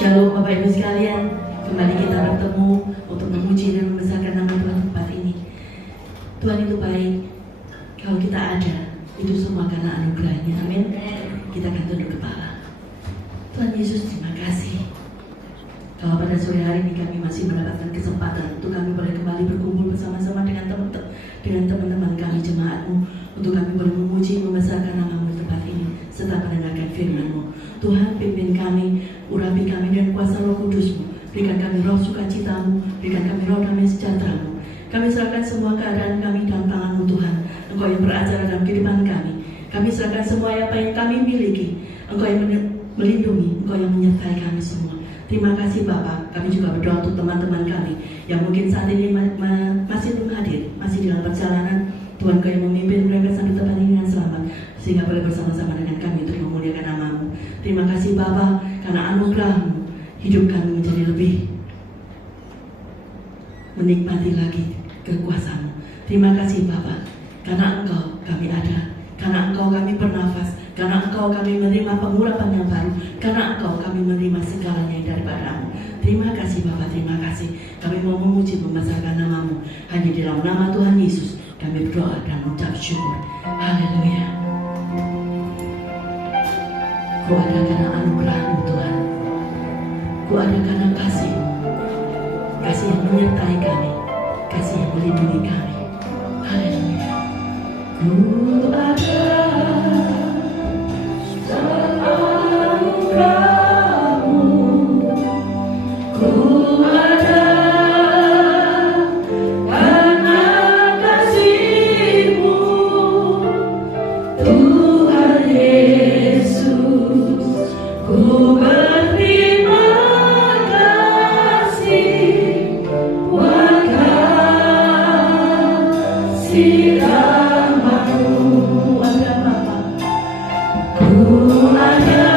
Shalom Bapak Ibu sekalian, kembali kita bertemu untuk memuji dan membesarkan nama Tuhan tempat ini. Tuhan itu baik, kalau kita ada, itu semua karena anugerahnya, amin. Kita akan tunduk kepala. Tuhan Yesus, terima kasih. Kalau pada sore hari ini kami masih mendapatkan kesempatan untuk kami boleh kembali berkumpul bersama-sama dengan teman-teman kami jemaat-Mu, untuk kami boleh memuji, membesarkan nama-Mu di tempat ini, serta mendengarkan firman-Mu. Tuhan, pimpin kami, urapi kami dengan kuasa Roh Kudus-Mu. Berikan kami roh sukacita-Mu, berikan kami roh damai sejahtera-Mu. Kami serahkan semua keadaan kami dalam tangan-Mu Tuhan. Engkau yang beracara dalam kehidupan kami. Kami serahkan semua apa yang kami miliki. Engkau yang melindungi, Engkau yang menyertai kami semua. Terima kasih Bapak. Kami juga berdoa untuk teman-teman kami yang mungkin saat ini masih belum hadir, masih dalam perjalanan. Tuhan, Kau yang memimpin mereka sampai tempat ini dengan selamat, sehingga boleh bersama-sama dengan kami untuk memuliakan nama-Mu. Terima kasih Bapa, karena anugerah-Mu hidup kami menjadi lebih menikmati lagi kekuasaan-Mu. Terima kasih Bapa, karena Engkau kami ada, karena Engkau kami bernafas, karena Engkau kami menerima pengurapan yang baru, karena Engkau kami menerima segalanya daripada-Mu. Terima kasih Bapa, terima kasih. Kami mau memuji, membesarkan nama-Mu. Hanya di dalam nama Tuhan Yesus kami berdoa dan mengucap syukur. Haleluya. Ku ada karena anugerah-Mu Tuhan. Ku ada karena kasih-Mu. Kasih yang menyertai kami, kasih yang melindungi kami. Haleluya. Ku ada karena anugerah-Mu. Ku ada karena kasih-Mu, Tuhan Yesus. Ku berterima kasih buat kasih rahmat-Mu. Ada Bapa. Ku ada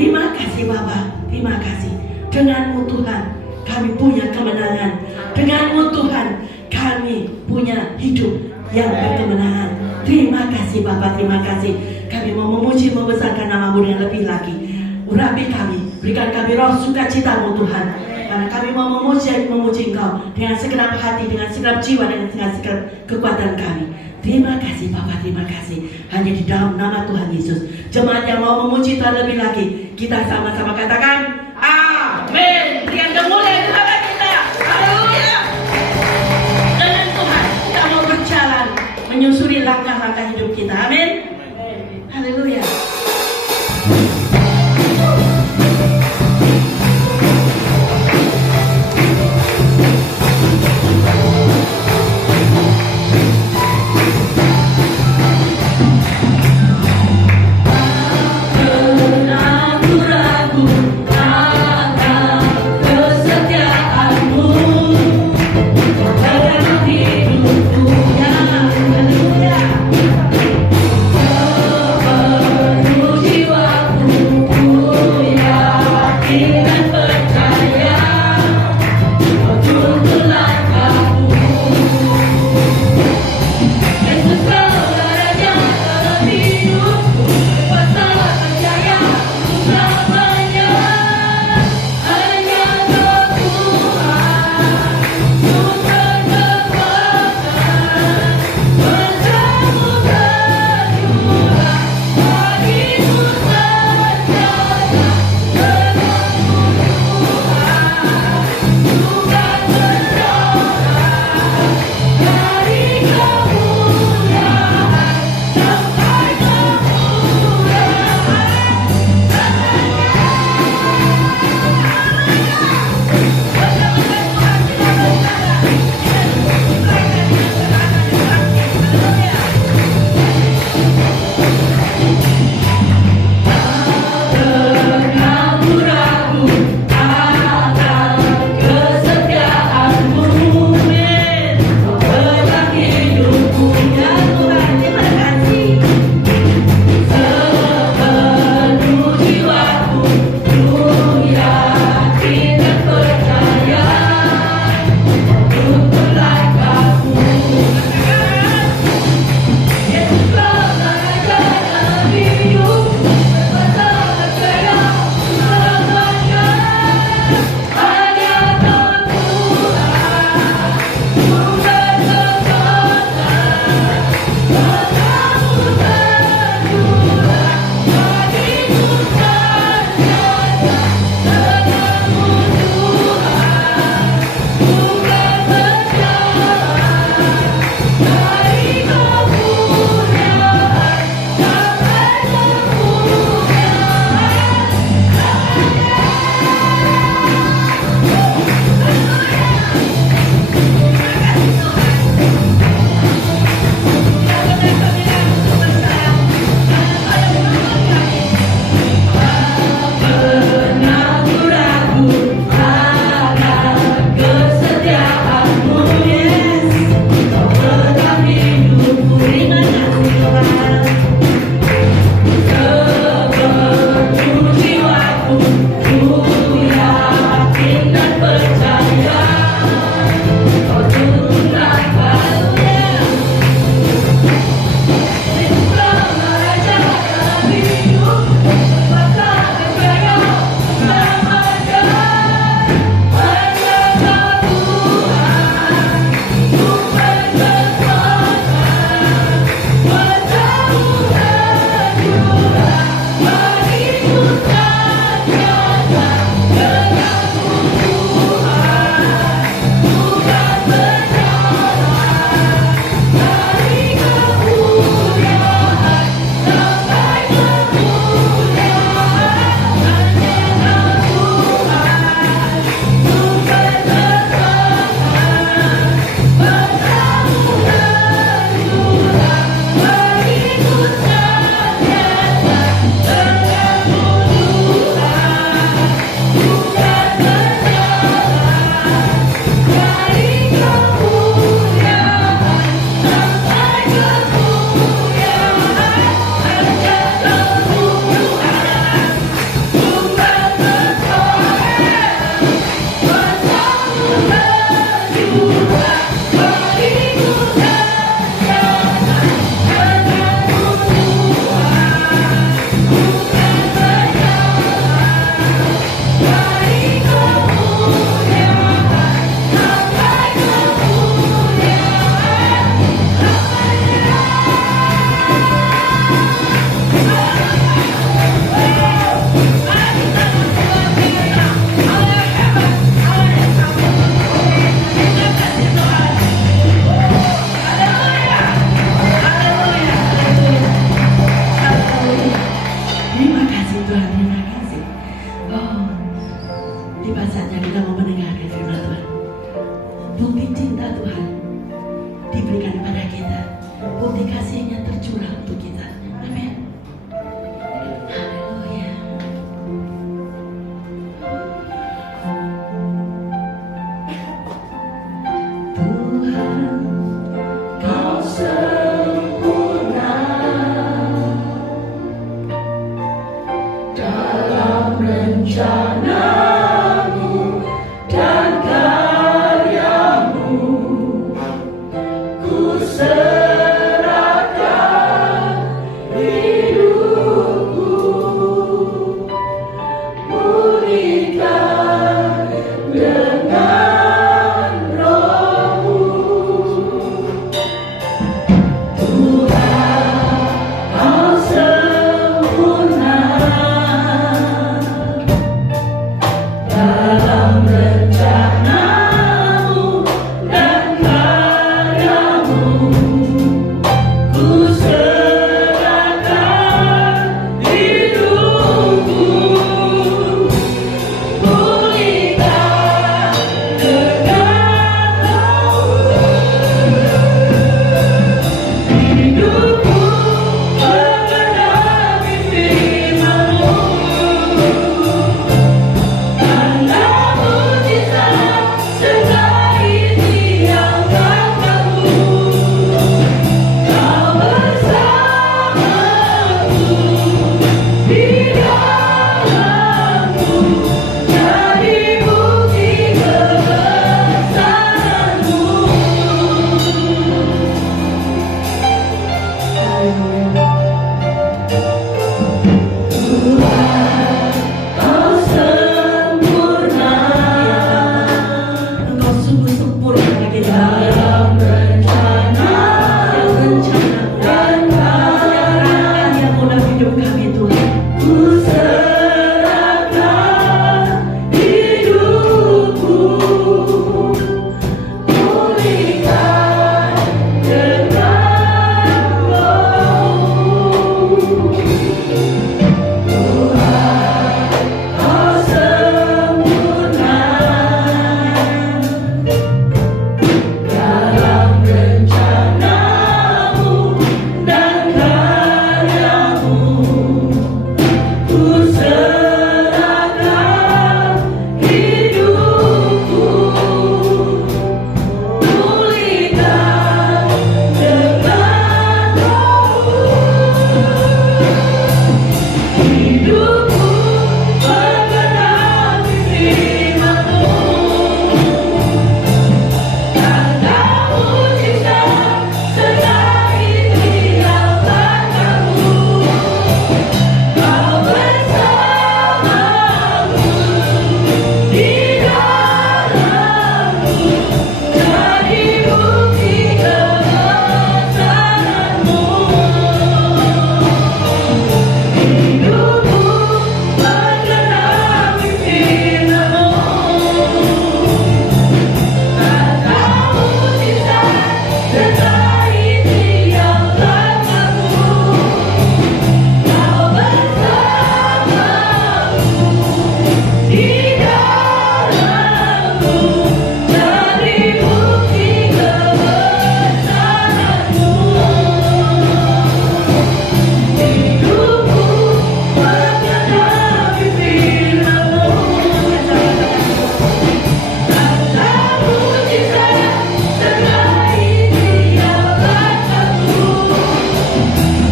Terima kasih Bapa, terima kasih. Denganmu Tuhan, kami punya kemenangan. Denganmu Tuhan, kami punya hidup yang berkemenangan. Terima kasih Bapa, terima kasih. Kami mau memuji, membesarkan nama-Mu dengan lebih lagi. Urapi kami, berikan kami roh sukacita-Mu Tuhan. Karena kami mau memuji Engkau dengan segenap hati, dengan segenap jiwa, dan dengan segenap kekuatan kami. Terima kasih Bapa, terima kasih. Hanya di dalam nama Tuhan Yesus. Jemaat yang mau memuji Tuhan lebih lagi, kita sama-sama katakan amin. Berikan kemuliaan kepada kita. Haleluya. Dengan Tuhan kita mau berjalan menyusuri langkah-langkah hidup kita. Amin. Haleluya. dalam rencanamu dan karyamu. Ku serahkan hidupku, pulihkan dengan rohmu. Tuhan, kau sempurna dalam rencanamu dan karyamu. Ku serahkan hidupku, pulihkan dengan rohmu. Hidupku mengenapi firman-Mu, tanda mujizat sertai tiap langkahku. Kau bersamaku di dalamku, jadi bukti kebesaran-Mu. Tuhan, kau sempurna, Engkau sungguh sempurna di dalam rencanamu dan karyamu dalam hidup kami, Tuhan. Ku serahkan hidupku, pulihkan dengan rohmu. Tuhan, kau sempurna dalam rencanamu dan karyamu. Ku serahkan hidupku, pulihkan dengan rohmu. Hidupku mengenapi firman-Mu, tanda mujizat sertai tiap langkahku. Kau bersamaku di dalamku, jadi bukti kebesaran-Mu. Hidupku mengenapi firman-Mu, tanda mujizat sertai tiap langkahku. Kau bersamaku di dalamku, jadi bukti kebesaran-Mu. Hidupku mengenapi firman-Mu, tanda mujizat sertai tiap langkahku.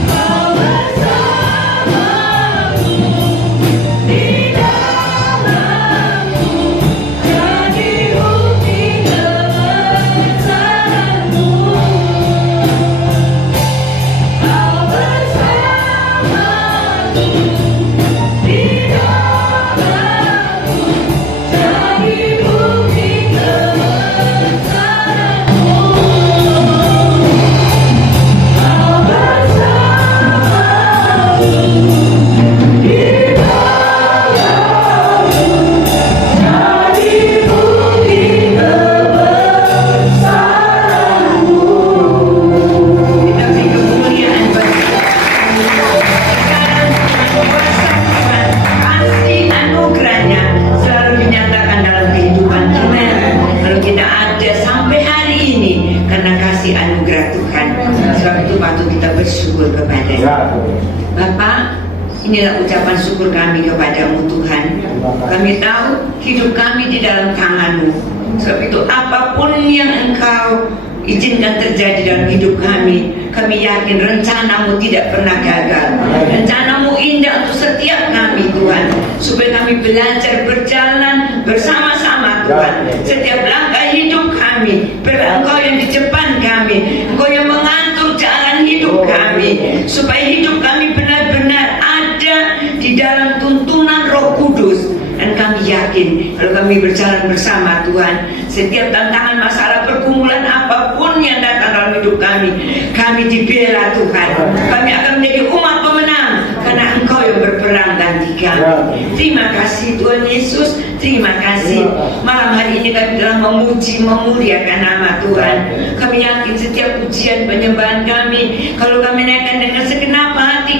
Kau bersamaku di dalamku, jadi bukti kebesaran-Mu. Kau bersamaku di dalamku, jadi bukti kebesaran-Mu. Kau bersamaku di dalamku, jadi bukti kebesaran-Mu. Kita beri kemuliaan bagi Tuhan. Kuasa Tuhan, kasih anugerahnya selalu dinyatakan dalam kehidupan kita. Kalau kita ada sampai hari ini karena kasih anugerah Tuhan, sebab itu patut kita bersyukur kepada-Nya. Bapak, inilah ucapan syukur kami kepadamu Tuhan. Kami tahu hidup kami di dalam tangan-Mu. Sebab itu apapun yang Engkau izinkan terjadi dalam hidup kami yakin rencana-Mu tidak pernah gagal. Rencana-Mu indah untuk setiap kami Tuhan. supaya kami belajar berjalan bersama-sama Tuhan. Setiap langkah hidup kami, Engkau yang di depan kami, Engkau yang mengatur jalan hidup kami, supaya hidup kami benar-benar ada di dalam tuntunan Roh Kudus. Dan kami yakin kalau kami berjalan bersama Tuhan, setiap tantangan, masalah, pergumulan apapun yang datang dalam hidup kami dibela Tuhan. Kami akan menjadi umat pemenang karena Engkau yang berperang ganti kami. Terima kasih Tuhan Yesus, terima kasih. Malam hari ini kami telah memuji, memuliakan nama Tuhan. Kami yakin setiap pujian penyembahan kami, kalau kami naikkan dengan segenap hati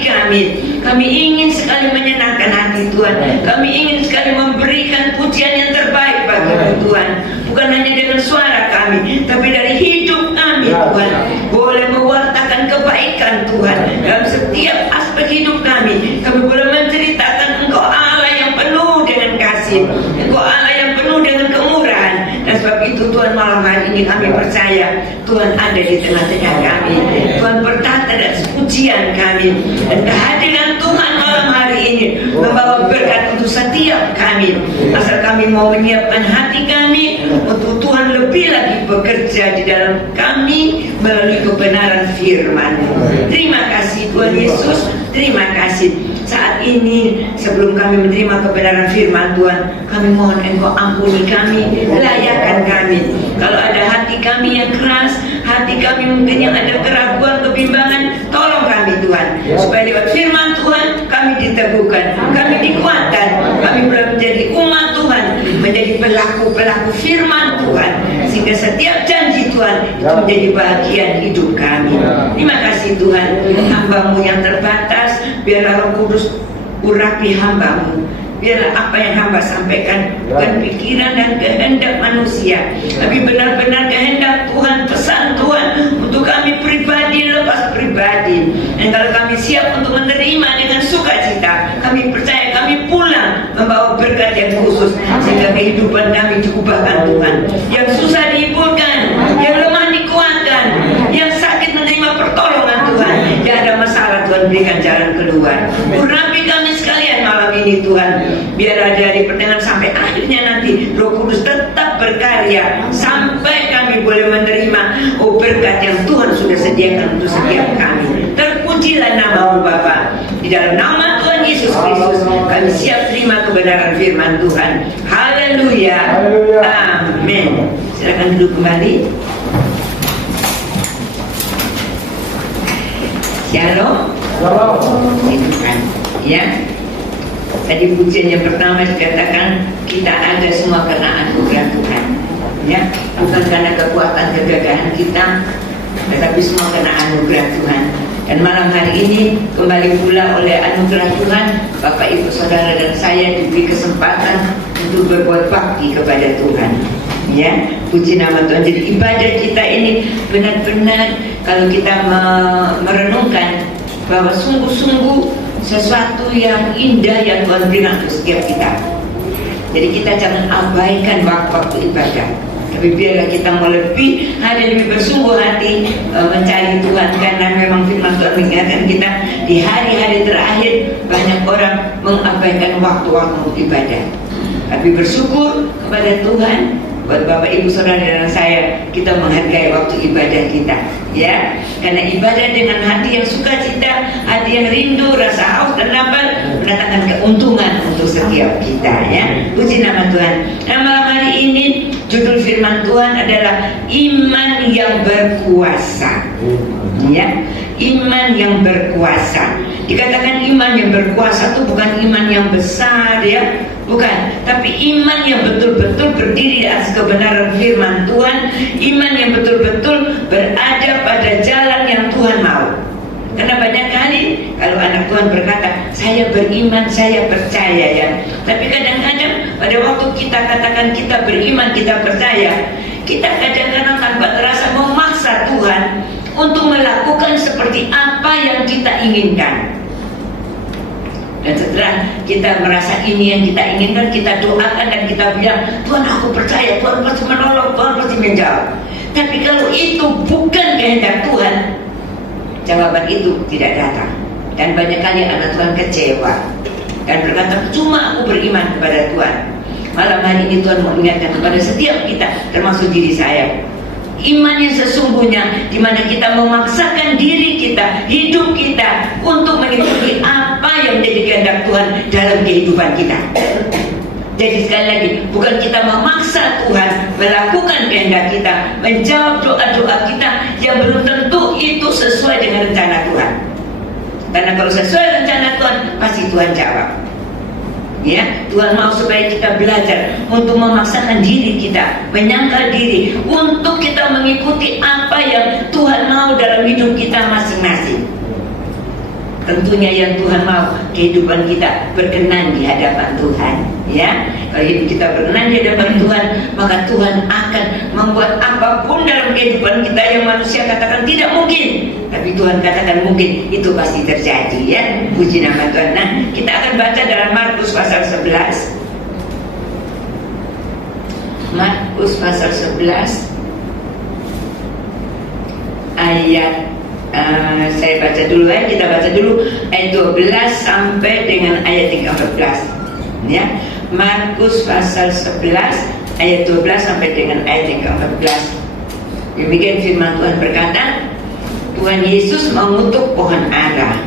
kami ingin sekali menyenangkan hati Tuhan. Kami ingin sekali memberikan pujian yang terbaik bagi Tuhan. Bukan hanya dengan suara kami, tapi dari hidup kami Tuhan. Boleh mewartakan kebaikan Tuhan dalam setiap aspek hidup kami. Kami boleh menceritakan Engkau Allah yang penuh dengan kasih, Engkau Allah yang penuh dengan kemurahan. Dan sebab itu Tuhan, malam hari ini kami percaya Tuhan ada di tengah-tengah kami. Tuhan bertata dan pujian kami. Dan kehadiran Tuhan malam hari ini membawa berkat untuk setiap kami. Asal kami mau menyiapkan hati kami untuk Tuhan lebih lagi bekerja di dalam kami melalui kebenaran firman. Terima kasih Tuhan Yesus, terima kasih. Saat ini sebelum kami menerima kebenaran firman Tuhan, kami mohon Engkau ampuni kami, layakan kami. Kalau ada hati kami yang keras, hati kami mungkin yang ada keraguan, kebimbangan, tolong kami Tuhan, supaya lewat firman Tuhan kami diteguhkan, kami dikuatkan, kami boleh menjadi umat Tuhan, menjadi pelaku-pelaku firman Tuhan, sehingga setiap janji Tuhan itu menjadi bagian hidup kami. Terima kasih Tuhan, hamba-Mu yang terbatas, biarlah Roh Kudus urapi hamba-Mu. Biarlah apa yang hamba sampaikan bukan pikiran dan kehendak manusia, tapi benar-benar kehendak Tuhan, pesan Tuhan untuk kami pribadi lepas pribadi. Dan kalau kami siap untuk menerima dengan sukacita, kami percaya kami pulang membawa berkat yang khusus, sehingga kehidupan kami diubahkan Tuhan. Yang susah dihiburkan, yang lemah dikuatkan, yang sakit menerima pertolongan Tuhan, yang ada masalah Tuhan berikan jalan keluar. Urapi kami sekalian malam ini Tuhan. Biar dari pertengahan sampai akhirnya nanti Roh Kudus tetap berkarya sampai kami boleh menerima berkat yang Tuhan sudah sediakan untuk setiap kami. Terpujilah nama-Mu Bapa. Di dalam nama Tuhan Yesus Kristus kami siap terima kebenaran firman Tuhan. Haleluya. Amin. Silakan duduk kembali. Shalom. Itu kan, ya. Tadi pujian yang pertama dikatakan kita ada semua karena anugerah Tuhan, ya, bukan karena kekuatan kegagahan kita, tetapi semua karena anugerah Tuhan. Dan malam hari ini kembali pula oleh anugerah Tuhan, Bapak Ibu Saudara dan saya diberi kesempatan untuk berbuat bakti kepada Tuhan. Ya, puji nama Tuhan. Jadi ibadah kita ini benar-benar kalau kita merenungkan bahwa sungguh-sungguh sesuatu yang indah yang Tuhan berikan untuk setiap kita. Jadi kita jangan abaikan waktu ibadah, tapi biarlah kita mau lebih bersungguh hati mencari Tuhan, karena memang firman Tuhan mengingatkan kita di hari-hari terakhir banyak orang mengabaikan waktu-waktu untuk ibadah. Tapi bersyukur kepada Tuhan, buat Bapak Ibu Saudara dan saya, kita menghargai waktu ibadah kita, ya. Karena ibadah dengan hati yang sukacita, hati yang rindu, rasa haus dan lapar mendatangkan keuntungan untuk setiap kita, ya. Puji nama Tuhan. Nah, malam hari ini judul firman Tuhan adalah iman yang berkuasa, ya. Iman yang berkuasa. Dikatakan iman yang berkuasa itu bukan iman yang besar, ya, bukan, tapi iman yang betul-betul berdiri atas kebenaran firman Tuhan, iman yang betul-betul berada pada jalan yang Tuhan mau. Karena banyak kali kalau anak Tuhan berkata, saya beriman, saya percaya, ya, tapi kadang-kadang pada waktu kita katakan kita beriman, kita percaya, kita kadang-kadang tanpa terasa memaksa Tuhan untuk melakukan seperti apa yang kita inginkan. Dan setelah kita merasa ini yang kita inginkan, kita doakan dan kita bilang, Tuhan aku percaya, Tuhan pasti menolong, Tuhan pasti menjawab. Tapi kalau itu bukan kehendak Tuhan, jawaban itu tidak datang. Dan banyak kali anak Tuhan kecewa. dan berkata, cuma aku beriman kepada Tuhan. Malam hari ini Tuhan mau ingatkan kepada setiap kita, termasuk diri saya, iman yang sesungguhnya di mana kita memaksakan diri kita, hidup kita untuk mengikuti apa yang menjadi kehendak Tuhan dalam kehidupan kita. Jadi sekali lagi, bukan kita memaksa Tuhan melakukan kehendak kita, menjawab doa-doa kita yang belum tentu itu sesuai dengan rencana Tuhan. Karena kalau sesuai rencana Tuhan, pasti Tuhan jawab. Ya, Tuhan mau supaya kita belajar untuk memaksakan diri kita, menyangkal diri untuk kita mengikuti apa yang Tuhan mau dalam hidup kita masing-masing. Tentunya yang Tuhan mau kehidupan kita berkenan di hadapan Tuhan. Ya, kalau hidup kita berkenan di hadapan Tuhan, maka Tuhan akan membuat apapun dalam kehidupan kita yang manusia katakan tidak mungkin, tapi Tuhan katakan mungkin, itu pasti terjadi. Ya, puji nama Tuhan. Nah, kita akan baca dalam Markus pasal 11. Markus pasal 11 ayat saya baca dulu ya, kita baca dulu ayat 12 sampai dengan ayat 14. Ya, Markus pasal 11 ayat 12 sampai dengan ayat 14. Demikian firman Tuhan berkata, Tuhan Yesus mengutuk pohon ara.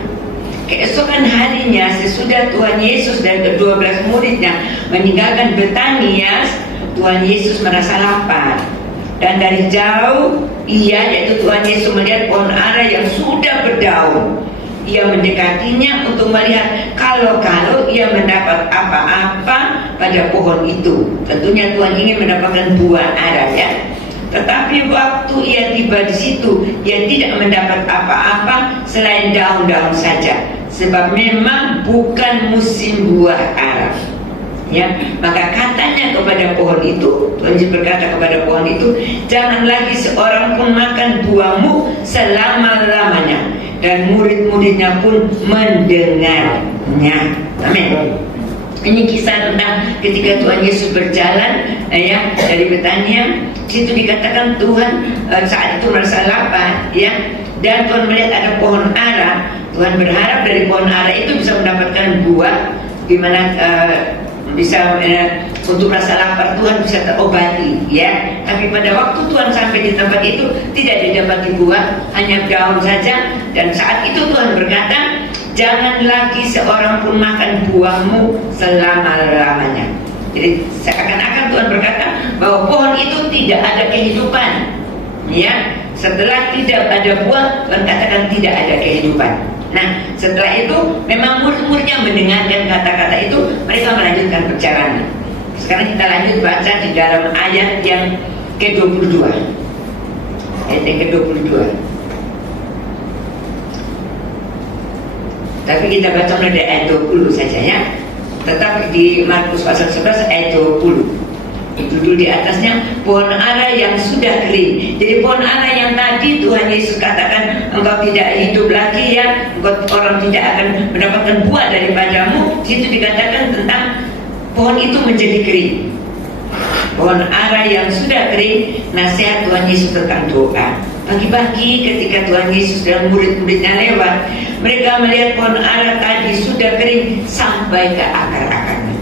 Keesokan harinya sesudah Tuhan Yesus dan ke-12 muridnya meninggalkan Betania, Tuhan Yesus merasa lapar. Dan dari jauh yaitu Tuhan Yesus melihat pohon ara yang sudah berdaun. Ia mendekatinya untuk melihat kalau ia mendapat apa-apa pada pohon itu. Tentunya Tuhan ingin mendapatkan buah ara ya. Tetapi waktu ia tiba di situ, ia tidak mendapat apa-apa selain daun-daun saja, sebab memang bukan musim buah ara. Ya, maka katanya kepada pohon itu, Tuhan Yesus berkata kepada pohon itu, jangan lagi seorang pun makan buahmu selama-lamanya. Dan murid-muridnya pun mendengarnya. Amin. Ini kisah tentang ketika Tuhan Yesus berjalan ya dari Betania. Situ dikatakan Tuhan saat itu merasa lapar ya, dan Tuhan melihat ada pohon ara. Tuhan berharap dari pohon ara itu bisa mendapatkan buah, di mana bisa untuk rasa lapar Tuhan bisa terobati ya. Tapi pada waktu Tuhan sampai di tempat itu tidak didapati buah, hanya daun saja. Dan saat itu Tuhan berkata, jangan lagi seorang pun makan buahmu selama-lamanya. Jadi seakan-akan Tuhan berkata bahwa pohon itu tidak ada kehidupan ya. Setelah tidak ada buah, Tuhan katakan tidak ada kehidupan. Nah, setelah itu memang murid-muridnya mendengarkan kata-kata itu, mereka melanjutkan perjalanan. Sekarang kita lanjut baca di dalam ayat yang ke-22. Ayat yang ke-22. Tapi kita baca mulai dari ayat 20 saja ya. Tetap di Markus pasal 11 ayat 20. Judul di atasnya pohon ara yang sudah kering. Jadi pohon ara yang tadi Tuhan Yesus katakan engkau tidak hidup lagi ya, engkau orang tidak akan mendapatkan buah daripadamu. Situ dikatakan tentang pohon itu menjadi kering. Pohon ara yang sudah kering. Nasihat Tuhan Yesus tentang doa. Pagi-pagi ketika Tuhan Yesus dan murid-muridnya lewat, mereka melihat pohon ara tadi sudah kering sampai ke akar-akarnya.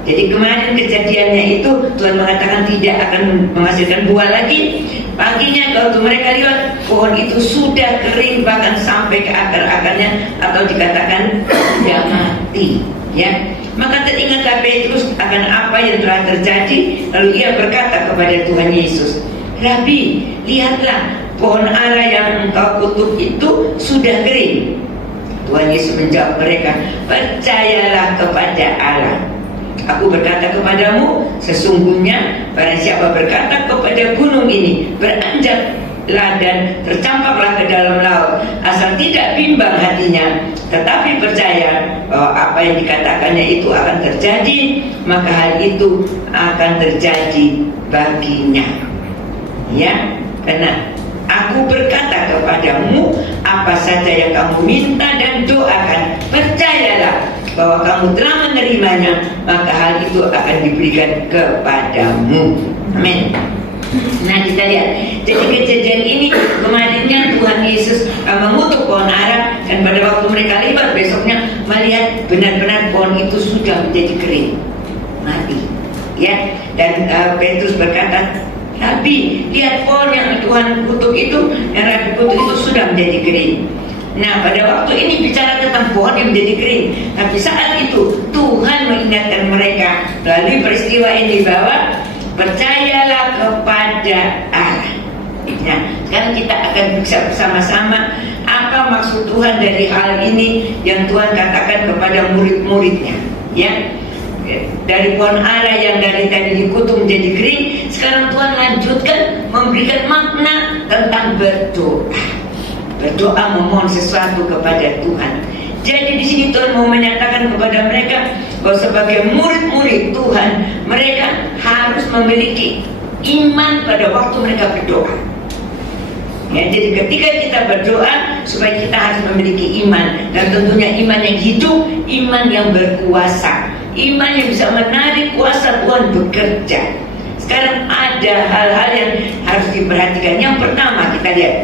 Jadi kemarin kejadiannya itu Tuhan mengatakan tidak akan menghasilkan buah lagi. Paginya kalau mereka lihat pohon itu sudah kering bahkan sampai ke akar-akarnya, atau dikatakan sudah mati ya. Maka teringatlah Petrus akan apa yang telah terjadi. Lalu ia berkata kepada Tuhan Yesus, Rabi, lihatlah pohon ara yang engkau kutuk itu sudah kering. Tuhan Yesus menjawab mereka, percayalah kepada Allah. Aku berkata kepadamu, sesungguhnya barang siapa berkata kepada gunung ini, beranjaklah dan tercampaklah ke dalam laut, asal tidak bimbang hatinya, tetapi percaya bahwa apa yang dikatakannya itu akan terjadi, maka hal itu akan terjadi baginya. Ya, karena aku berkata kepadamu, apa saja yang kamu minta dan doakan, percayalah bahwa kamu telah menerimanya, maka hal itu akan diberikan kepadamu. Amin. Nah, kita lihat, jadi kejadian ini kemarinnya Tuhan Yesus mengutuk pohon ara, dan pada waktu mereka lewat besoknya melihat benar-benar pohon itu sudah menjadi kering, mati. Ya, dan Petrus berkata, Nabi, lihat pohon yang Tuhan kutuk itu, yang Rabi kutuk itu sudah menjadi kering. Nah, pada waktu ini bicara tentang pohon yang menjadi kering. Tapi saat itu Tuhan mengingatkan mereka melalui peristiwa ini bahwa percayalah kepada Allah. Nah, sekarang kita akan bisa bersama-sama apa maksud Tuhan dari hal ini yang Tuhan katakan kepada murid-muridnya. Ya, dari pohon ara yang dari tadi dikutuk menjadi kering, sekarang Tuhan lanjutkan memberikan makna tentang berdoa memohon sesuatu kepada Tuhan. Jadi di sini Tuhan mau menyatakan kepada mereka bahwa sebagai murid-murid Tuhan, mereka harus memiliki iman pada waktu mereka berdoa. Ya, jadi ketika kita berdoa, supaya kita harus memiliki iman, dan tentunya iman yang hidup, iman yang berkuasa, iman yang bisa menarik kuasa Tuhan bekerja. Sekarang ada hal-hal yang harus diperhatikan. Yang pertama kita lihat,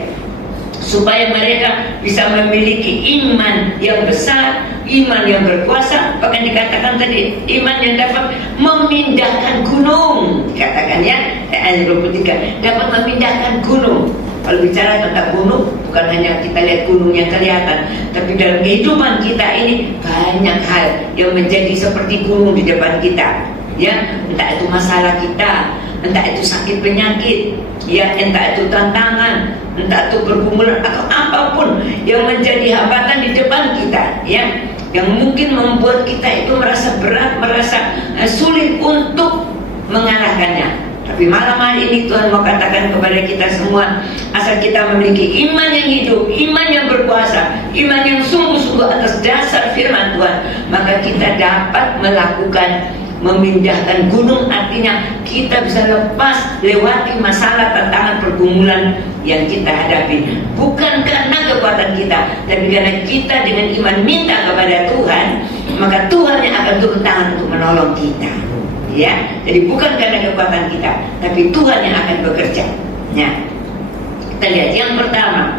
supaya mereka bisa memiliki iman yang besar, iman yang berkuasa. Bahkan dikatakan tadi, iman yang dapat memindahkan gunung, dikatakan ya, ayat 23, dapat memindahkan gunung. Kalau bicara tentang gunung, bukan hanya kita lihat gunung yang kelihatan, tapi dalam kehidupan kita ini banyak hal yang menjadi seperti gunung di depan kita. Ya, entah itu masalah kita, entah itu sakit penyakit, ya, entah itu tantangan, entah itu pergumulan atau apapun yang menjadi hambatan di depan kita, ya, yang mungkin membuat kita itu merasa berat, merasa sulit untuk mengalahkannya. Tapi malam hari ini Tuhan mau katakan kepada kita semua, asal kita memiliki iman yang hidup, iman yang berkuasa, iman yang sungguh-sungguh atas dasar firman Tuhan, maka kita dapat melakukan memindahkan gunung. Artinya kita bisa lepas lewati masalah, tantangan, pergumulan yang kita hadapi, bukan karena kekuatan kita, tapi karena kita dengan iman minta kepada Tuhan, maka Tuhan yang akan turun tangan untuk menolong kita. Ya, jadi bukan karena kekuatan kita, tapi Tuhan yang akan bekerja. Ya, kita lihat yang pertama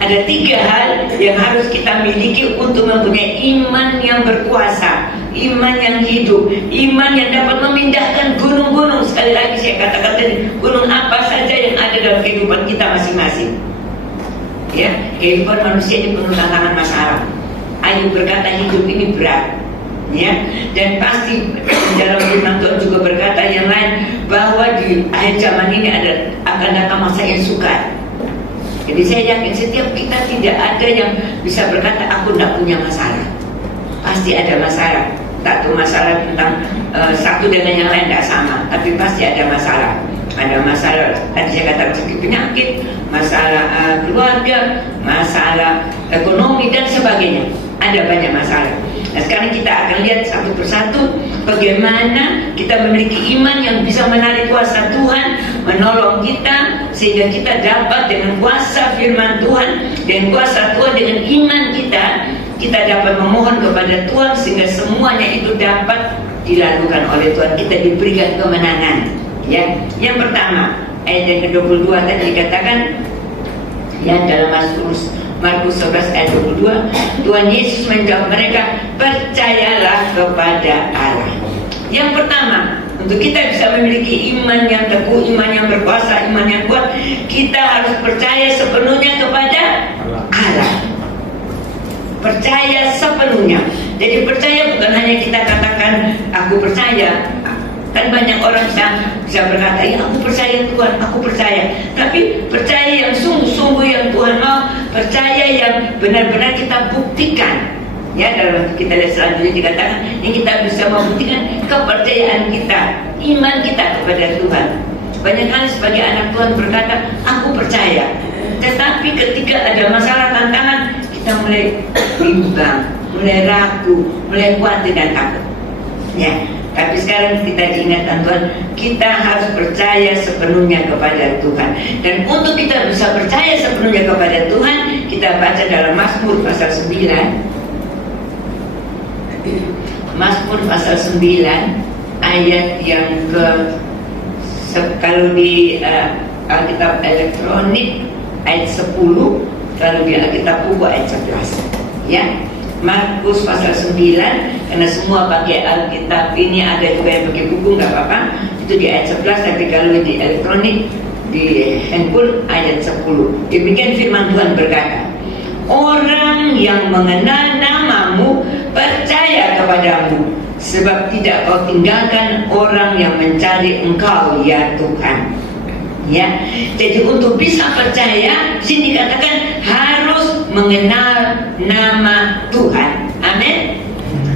ada 3 hal yang harus kita miliki untuk mempunyai iman yang berkuasa, iman yang hidup, iman yang dapat memindahkan gunung-gunung. Sekali lagi saya katakan tadi, gunung apa saja yang ada dalam kehidupan kita masing-masing. Ya, kehidupan manusia ini penuh tantangan masalah. Ayub berkata hidup ini berat. Ya, dan pasti dalam firman Tuhan juga berkata yang lain, bahwa di akhir zaman ini akan datang masa yang sukar. Jadi saya yakin setiap kita tidak ada yang bisa berkata aku tidak punya masalah. Pasti ada masalah. Tak tahu masalah tentang satu dengan yang lain tidak sama, tapi pasti ada masalah. Ada masalah, tadi saya katakan sakit penyakit, masalah keluarga, masalah ekonomi dan sebagainya. Ada banyak masalah. Nah, sekarang kita akan lihat satu persatu bagaimana kita memiliki iman yang bisa menarik kuasa Tuhan, menolong kita, sehingga kita dapat dengan kuasa firman Tuhan, dengan kuasa Tuhan, dengan iman kita dapat memohon kepada Tuhan, sehingga semuanya itu dapat dilakukan oleh Tuhan. Kita diberikan kemenangan. Ya, yang pertama ayat yang ke-22 tadi dikatakan, ya, dalam Markus 11 ayat 22, Tuhan Yesus menjawab mereka, percayalah kepada Allah. Yang pertama, untuk kita bisa memiliki iman yang teguh, iman yang berkuasa, iman yang kuat, kita harus percaya sepenuhnya kepada Allah. Percaya sepenuhnya. Jadi percaya bukan hanya kita katakan aku percaya. Kan banyak orang bisa berkata, ya aku percaya Tuhan, aku percaya. Tapi percaya yang sungguh-sungguh yang Tuhan mau, percaya yang benar-benar kita buktikan. Ya, dalam kita lihat selanjutnya dikatakan, yang kita bisa membuktikan kepercayaan kita, iman kita kepada Tuhan. Banyak kali sebagai anak Tuhan berkata, aku percaya. Tetapi ketika ada masalah, tantangan, kita mulai bimbang, mulai ragu, mulai khawatir dan takut. Ya. Tapi sekarang kita diingatkan Tuhan, kita harus percaya sepenuhnya kepada Tuhan. Dan untuk kita bisa percaya sepenuhnya kepada Tuhan, kita baca dalam Mazmur pasal 9. Mazmur pasal 9 ayat yang kalau di Alkitab elektronik ayat 10, kalau di Alkitab buku ayat 11. Ya. Markus pasal 9, karena semua pakai Alkitab ini, ada juga yang pakai buku, nggak apa-apa. Itu di ayat 11, tapi kalau di elektronik, di handphone ayat 10. Demikian firman Tuhan berkata, orang yang mengenal namamu percaya kepadamu, sebab tidak kau tinggalkan orang yang mencari engkau, ya Tuhan. Ya, jadi untuk bisa percaya, sini dikatakan harus mengenal nama Tuhan. Amin.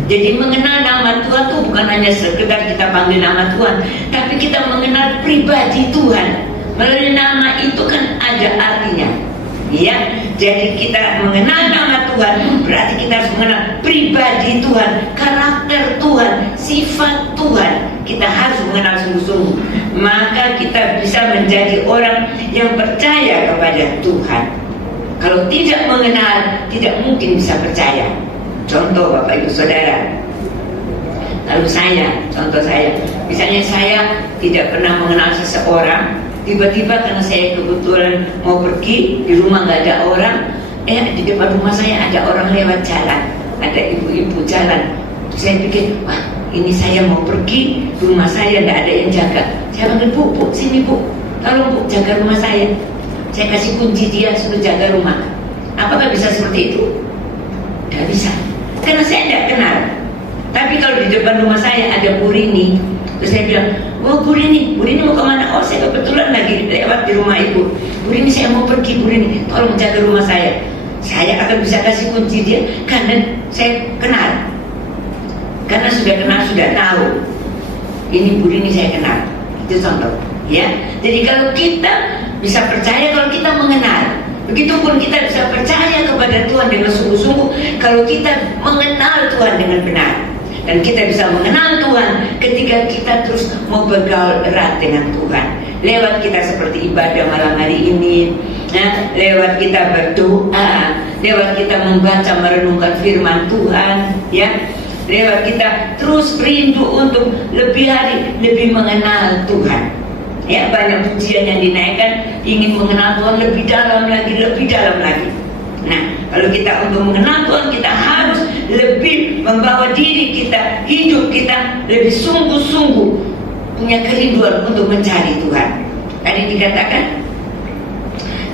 Jadi mengenal nama Tuhan itu bukan hanya sekedar kita panggil nama Tuhan, tapi kita mengenal pribadi Tuhan. Melalui nama itu kan ada artinya. Ya, jadi kita mengenal nama Tuhan berarti kita harus mengenal pribadi Tuhan, karakter Tuhan, sifat Tuhan. Kita harus mengenal sungguh-sungguh. Maka kita bisa menjadi orang yang percaya kepada Tuhan. Kalau tidak mengenal, tidak mungkin bisa percaya. Contoh Bapak Ibu Saudara, lalu contoh saya, misalnya saya tidak pernah mengenal seseorang. Tiba-tiba karena saya kebetulan mau pergi, di rumah nggak ada orang, di depan rumah saya ada orang lewat jalan, ada ibu-ibu jalan. Saya pikir, wah ini saya mau pergi, rumah saya nggak ada yang jaga. Saya panggil, bu, sini bu, tolong bu jaga rumah saya. Saya kasih kunci dia suruh jaga rumah. Apakah bisa seperti itu? Nggak bisa, karena saya tidak kenal. Tapi kalau di depan rumah saya ada Bu Rini, terus saya bilang, oh Bu Rini mau kemana? Oh saya kebetulan lagi lewat di rumah ibu. Bu Rini saya mau pergi, Bu Rini tolong jaga rumah saya. Saya akan bisa kasih kunci dia karena saya kenal. Karena sudah kenal, sudah tahu. Ini Bu Rini saya kenal. Itu contoh. Ya. Jadi kalau kita bisa percaya kalau kita mengenal. Begitupun kita bisa percaya kepada Tuhan dengan sungguh-sungguh kalau kita mengenal Tuhan dengan benar. Dan kita bisa mengenal Tuhan ketika kita terus mau bergaul erat dengan Tuhan. Lewat kita seperti ibadah malam hari ini, lewat kita berdoa, lewat kita membaca merenungkan firman Tuhan, ya, lewat kita terus rindu untuk lebih mengenal Tuhan. Ya, banyak pujian yang dinaikkan ingin mengenal Tuhan lebih dalam lagi. Nah, kalau kita untuk mengenal Tuhan, kita harus lebih membawa diri kita, hidup kita lebih sungguh-sungguh punya kerinduan untuk mencari Tuhan. Tadi dikatakan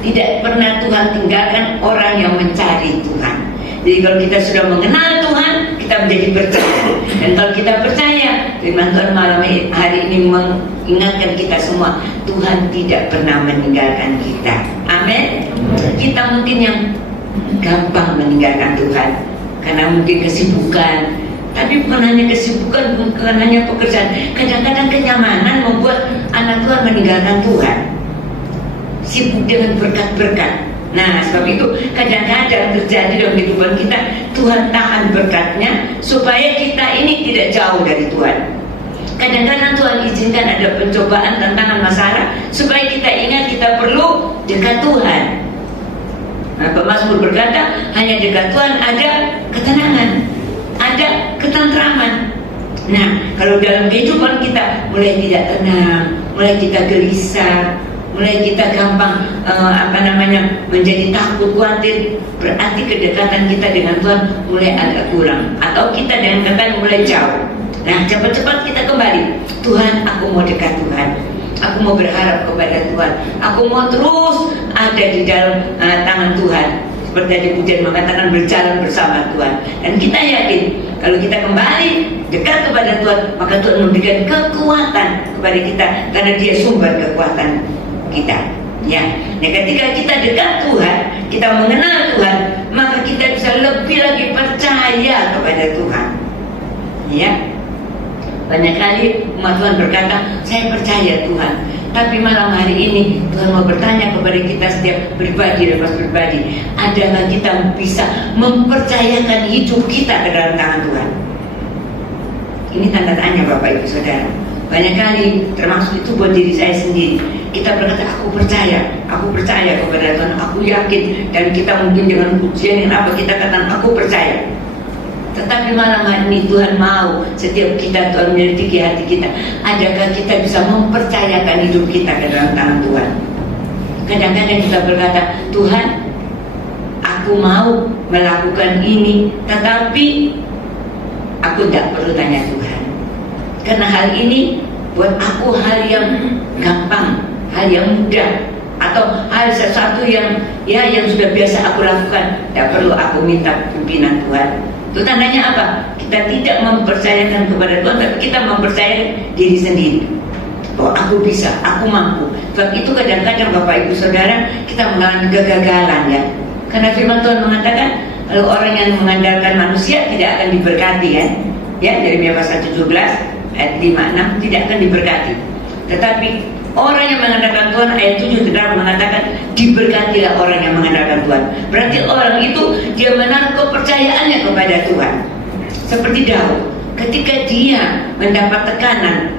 tidak pernah Tuhan tinggalkan orang yang mencari Tuhan. Jadi kalau kita sudah mengenal Tuhan, kita menjadi percaya. Dan kalau kita percaya, firman Tuhan malam hari ini mengingatkan kita semua, Tuhan tidak pernah meninggalkan kita. Amin. Kita mungkin yang gampang meninggalkan Tuhan karena mungkin kesibukan, tapi bukan hanya kesibukan, bukan hanya pekerjaan. Kadang-kadang kenyamanan membuat anak Tuhan meninggalkan Tuhan, sibuk dengan berkat-berkat. Nah, sebab itu kadang-kadang terjadi dalam kehidupan kita, Tuhan tahan berkatnya supaya kita ini tidak jauh dari Tuhan. Kadang-kadang Tuhan izinkan ada pencobaan, tantangan, masalah supaya kita ingat kita perlu dekat Tuhan. Nah, pemazmur berkata, hanya dekat Tuhan ada ketenangan, ada ketentraman. Nah, kalau dalam kehidupan kita mulai tidak tenang, mulai kita gelisah, mulai kita gampang menjadi takut, khawatir, berarti kedekatan kita dengan Tuhan mulai agak kurang, atau kita dengan kata mulai jauh. Nah, cepat-cepat kita kembali. Tuhan, aku mau dekat Tuhan. Aku mau berharap kepada Tuhan. Aku mau terus ada di dalam tangan Tuhan. Seperti tadi pujian mengatakan berjalan bersama Tuhan. Dan kita yakin kalau kita kembali dekat kepada Tuhan, maka Tuhan memberikan kekuatan kepada kita karena Dia sumber kekuatan kita. Ya. Nah, ketika kita dekat Tuhan, kita mengenal Tuhan, maka kita bisa lebih lagi percaya kepada Tuhan. Ya. Banyak kali umat Tuhan berkata, saya percaya Tuhan. Tapi malam hari ini Tuhan mau bertanya kepada kita setiap pribadi lepas pribadi, adakah kita bisa mempercayakan hidup kita ke dalam tangan Tuhan? Ini tanda tanya Bapak Ibu Saudara. Banyak kali, termasuk itu buat diri saya sendiri, kita berkata, aku percaya kepada Tuhan, aku yakin. Dan kita mungkin dengan pujian yang apa kita katakan, aku percaya. Tetapi malam hari ini Tuhan mau setiap kita, Tuhan menyelidiki hati kita, adakah kita bisa mempercayakan hidup kita ke dalam tangan Tuhan? Kadang-kadang kita berkata, Tuhan, aku mau melakukan ini, tetapi aku tidak perlu tanya Tuhan. Karena hal ini buat aku hal yang gampang, hal yang mudah, atau hal sesuatu yang yang sudah biasa aku lakukan. Tidak perlu aku minta pimpinan Tuhan. Itu tandanya apa? Kita tidak mempercayakan kepada Tuhan, tapi kita mempercayai diri sendiri. Bahwa aku bisa, aku mampu. Sebab itu kadang-kadang Bapak Ibu Saudara, kita mengalami kegagalan ya. Karena firman Tuhan mengatakan, kalau orang yang mengandalkan manusia tidak akan diberkati kan? Ya, Yeremia pasal 17 ayat 5-6 tidak akan diberkati. Tetapi orang yang mengandalkan Tuhan, ayat 7 terdapat mengatakan diberkatilah orang yang mengandalkan Tuhan. Berarti orang itu dia menaruh kepercayaannya kepada Tuhan. Seperti Daud, ketika dia mendapat tekanan,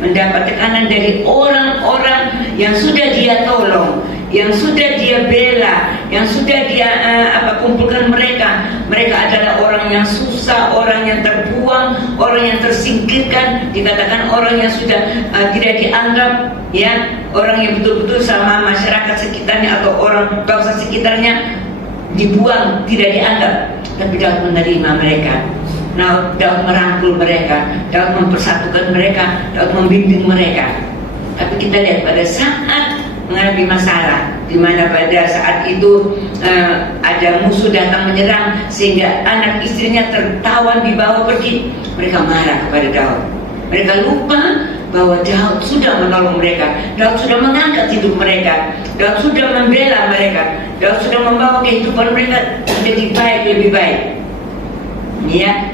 mendapat tekanan dari orang-orang yang sudah dia tolong, yang sudah dia bela, yang sudah dia kumpulkan mereka. Mereka adalah orang yang susah, orang yang terbuang, orang yang tersingkirkan, dikatakan orang yang sudah tidak dianggap, orang yang betul-betul sama masyarakat sekitarnya atau orang bangsa sekitarnya dibuang, tidak dianggap. Tapi Daud menerima mereka. Nah, Daud merangkul mereka, Daud mempersatukan mereka, Daud membimbing mereka. Tapi kita lihat pada saat menghadapi masalah, di mana pada saat itu ada musuh datang menyerang sehingga anak istrinya tertawan dibawa pergi, mereka marah kepada Daud. Mereka lupa bahwa Daud sudah menolong mereka, Daud sudah mengangkat hidup mereka, Daud sudah membela mereka, Daud sudah membawa kehidupan mereka menjadi baik, lebih baik.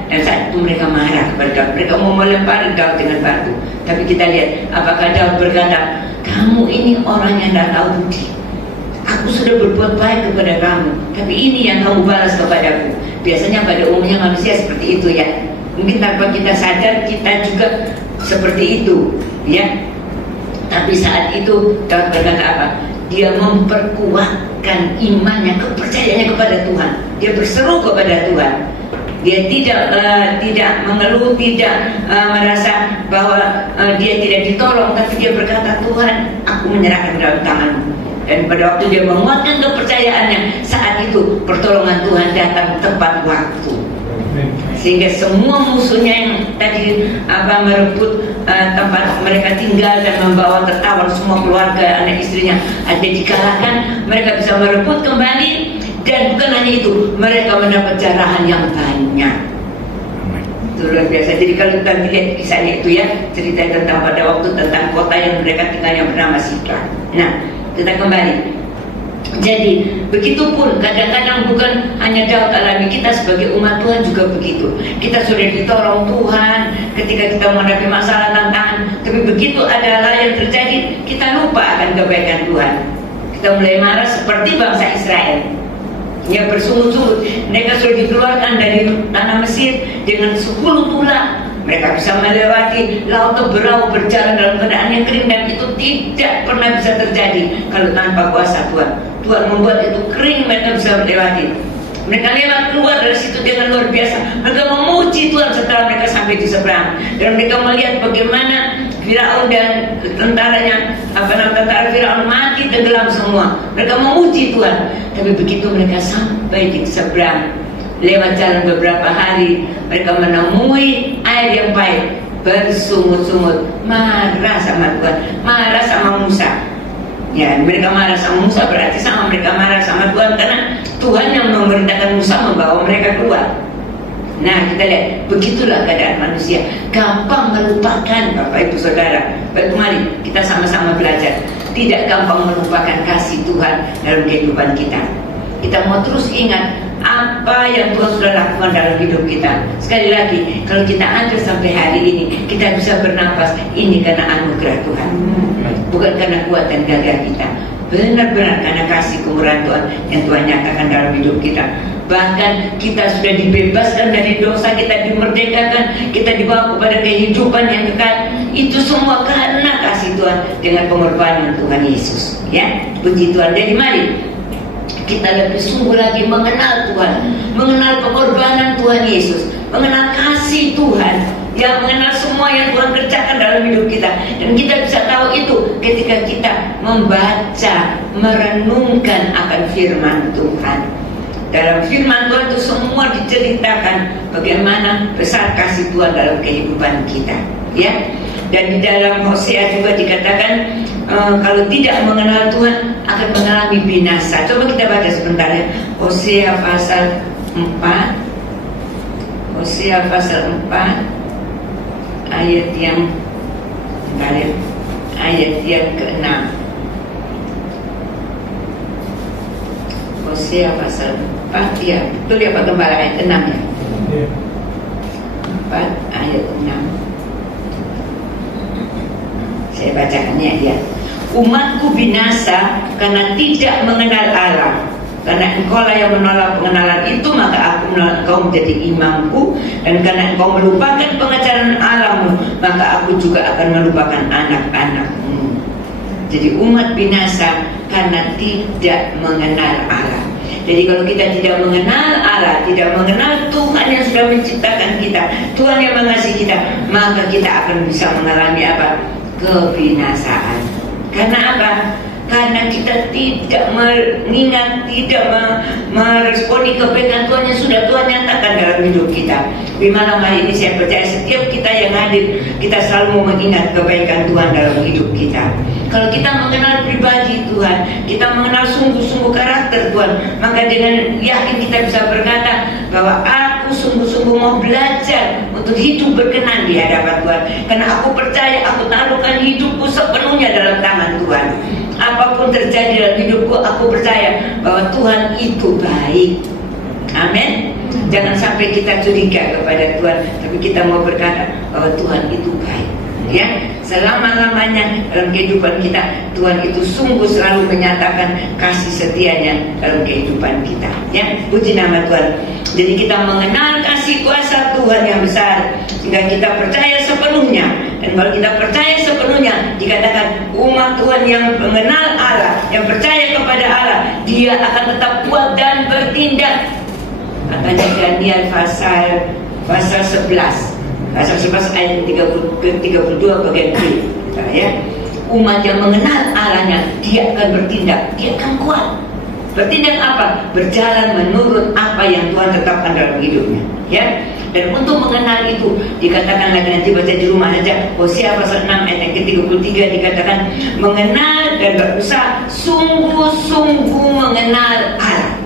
Dan saat itu mereka marah kepada Daud. Mereka mau melempari Daud dengan batu. Tapi kita lihat, apakah Daud berkata, kamu ini orang yang tidak tahu budi. Aku sudah berbuat baik kepada kamu, tapi ini yang kamu balas kepadaku. Biasanya pada umumnya manusia seperti itu ya. Mungkin tanpa kita sadar kita juga seperti itu Tapi saat itu Daud berkata apa? Dia memperkuatkan imannya, kepercayaannya kepada Tuhan. Dia berseru kepada Tuhan. Dia tidak mengeluh, tidak merasa bahwa dia tidak ditolong, tapi dia berkata, Tuhan, aku menyerahkan dalam tangan-Mu. Dan pada waktu dia menguatkan kepercayaannya, saat itu pertolongan Tuhan datang tepat waktu. Sehingga semua musuhnya yang tadi merebut tempat mereka tinggal dan membawa tertawan semua keluarga, anak istrinya, ada dikalahkan. Mereka bisa merebut kembali. Dan bukan hanya itu, mereka mendapat jarahan yang banyak. Itu luar biasa. Jadi kalau kita lihat kisahnya itu cerita tentang pada waktu tentang kota yang mereka tinggal yang bernama Siklag. Nah, kita kembali. Jadi begitupun kadang-kadang bukan hanya Daud alami, kita sebagai umat Tuhan juga begitu. Kita sudah ditolong Tuhan ketika kita menghadapi masalah tantangan, tapi begitu ada hal yang terjadi, kita lupa akan kebaikan Tuhan. Kita mulai marah seperti bangsa Israel. Bersungut-sungut, mereka sudah dikeluarkan dari tanah Mesir dengan 10 tulah. Mereka bisa melewati laut berau, berjalan dalam keadaan yang kering, dan itu tidak pernah bisa terjadi kalau tanpa kuasa Tuhan. Tuhan membuat itu kering, mereka bisa melewati. Mereka lewat keluar dari situ dengan luar biasa. Mereka memuji Tuhan setelah mereka sampai di seberang, dan mereka melihat bagaimana Firaun dan tentaranya, tentara Firaun mati tenggelam semua. Mereka memuji Tuhan. Tapi begitu mereka sampai di seberang, lewat jalan beberapa hari, mereka menemui air yang pahit, bersungut-sungut, marah sama Tuhan, marah sama Musa. Mereka marah sama Musa berarti sama mereka marah sama Tuhan, karena Tuhan yang memerintahkan Musa membawa mereka keluar. Nah, kita lihat, begitulah keadaan manusia, gampang melupakan. Bapak Ibu Saudara, baik, mari kita sama-sama belajar. Tidak gampang melupakan kasih Tuhan dalam kehidupan kita. Kita mau terus ingat apa yang Tuhan sudah lakukan dalam hidup kita. Sekali lagi, kalau kita ada sampai hari ini, kita bisa bernapas, ini karena anugerah Tuhan, bukan karena kuatan gagah kita. Benar-benar karena kasih kemurahan Tuhan yang Tuhan nyatakan dalam hidup kita. Bahkan kita sudah dibebaskan dari dosa, kita dimerdekakan, kita dibawa kepada kehidupan yang kekal. Itu semua karena kasih Tuhan dengan pengorbanan Tuhan Yesus. Puji Tuhan. Jadi mari kita lebih sungguh lagi mengenal Tuhan, mengenal pengorbanan Tuhan Yesus, mengenal kasih Tuhan, mengenal semua yang Tuhan kerjakan dalam hidup kita. Dan kita bisa tahu itu ketika kita membaca, merenungkan akan firman Tuhan. Dalam firman Tuhan itu semua diceritakan bagaimana besar kasih Tuhan dalam kehidupan kita, ya. Dan di dalam Hosea juga dikatakan kalau tidak mengenal Tuhan akan mengalami binasa. Coba kita baca sebentar ya. Hosea pasal 4. Hosea pasal 4 ayat yang ke-6. Hosea pasal 4, ya betul ya Pak Gembala, ayat 6 ya. 4 ayat 6. Saya bacakannya ya. Umatku binasa karena tidak mengenal Allah. Karena engkaulah yang menolak pengenalan itu, maka aku menolak engkau menjadi imamku. Dan karena engkau melupakan pengajaran Allahmu, maka aku juga akan melupakan anak-anakmu. Jadi umat binasa karena tidak mengenal Allah. Jadi kalau kita tidak mengenal Allah, tidak mengenal Tuhan yang sudah menciptakan kita, Tuhan yang mengasihi kita, maka kita akan bisa mengalami apa? Kebinasaan. Karena apa? Karena kita tidak mengingat, tidak meresponi kebaikan Tuhan yang sudah Tuhan nyatakan dalam hidup kita. Di malam hari ini saya percaya setiap kita yang hadir, kita selalu mau mengingat kebaikan Tuhan dalam hidup kita. Kalau kita mengenal pribadi Tuhan, kita mengenal sungguh-sungguh karakter Tuhan, maka dengan yakin kita bisa berkata bahwa aku sungguh-sungguh mau belajar untuk hidup berkenan di hadapan Tuhan. Karena aku percaya, aku taruhkan hidupku sepenuhnya dalam tangan Tuhan. Apapun terjadi dalam hidupku, aku percaya bahwa Tuhan itu baik. Amin. Jangan sampai kita curiga kepada Tuhan, tapi kita mau berkata bahwa Tuhan itu baik. Ya, selama-lamanya dalam kehidupan kita, Tuhan itu sungguh selalu menyatakan kasih setianya dalam kehidupan kita. Ya, puji nama Tuhan. Jadi kita mengenal kasih kuasa Tuhan yang besar, sehingga kita percaya sepenuhnya. Dan kalau kita percaya sepenuhnya, dikatakan umat Tuhan yang mengenal Allah, yang percaya kepada Allah, dia akan tetap kuat dan bertindak. Katanya Daniel pasal 11. Pasal 11 ayat 32 bagian B, ya. Umat yang mengenal Allahnya, dia akan bertindak, dia akan kuat. Bertindak apa? Berjalan menurut apa yang Tuhan tetapkan dalam hidupnya, ya. Dan untuk mengenal itu dikatakan lagi, nanti baca di rumah aja. Hosea pasal 6 ayat yang ke-33 dikatakan mengenal dan berusaha sungguh-sungguh mengenal Allah.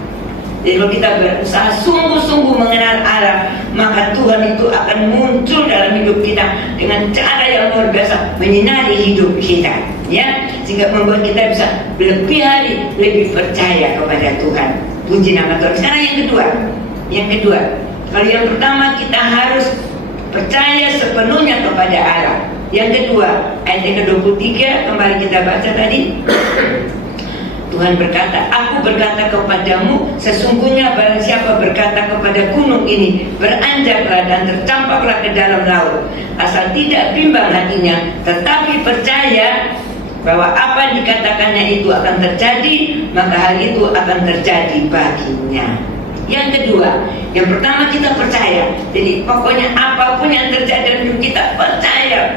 Jadi kalau kita berusaha sungguh-sungguh mengenal Allah, maka Tuhan itu akan muncul dalam hidup kita dengan cara yang luar biasa, menyinari hidup kita, ya, sehingga membuat kita bisa lebih hari lebih percaya kepada Tuhan. Puji nama Tuhan. Sekarang yang kedua, kalau yang pertama kita harus percaya sepenuhnya kepada Allah. Yang kedua, ayat yang ke-23 kembali kita baca tadi. Tuhan berkata, aku berkata kepadamu, sesungguhnya barang siapa berkata kepada gunung ini, beranjaklah dan tercampaklah ke dalam laut, asal tidak bimbang hatinya, tetapi percaya bahwa apa yang dikatakannya itu akan terjadi, maka hal itu akan terjadi baginya. Yang kedua, yang pertama kita percaya. Jadi pokoknya apapun yang terjadi dalam hidup kita, percaya.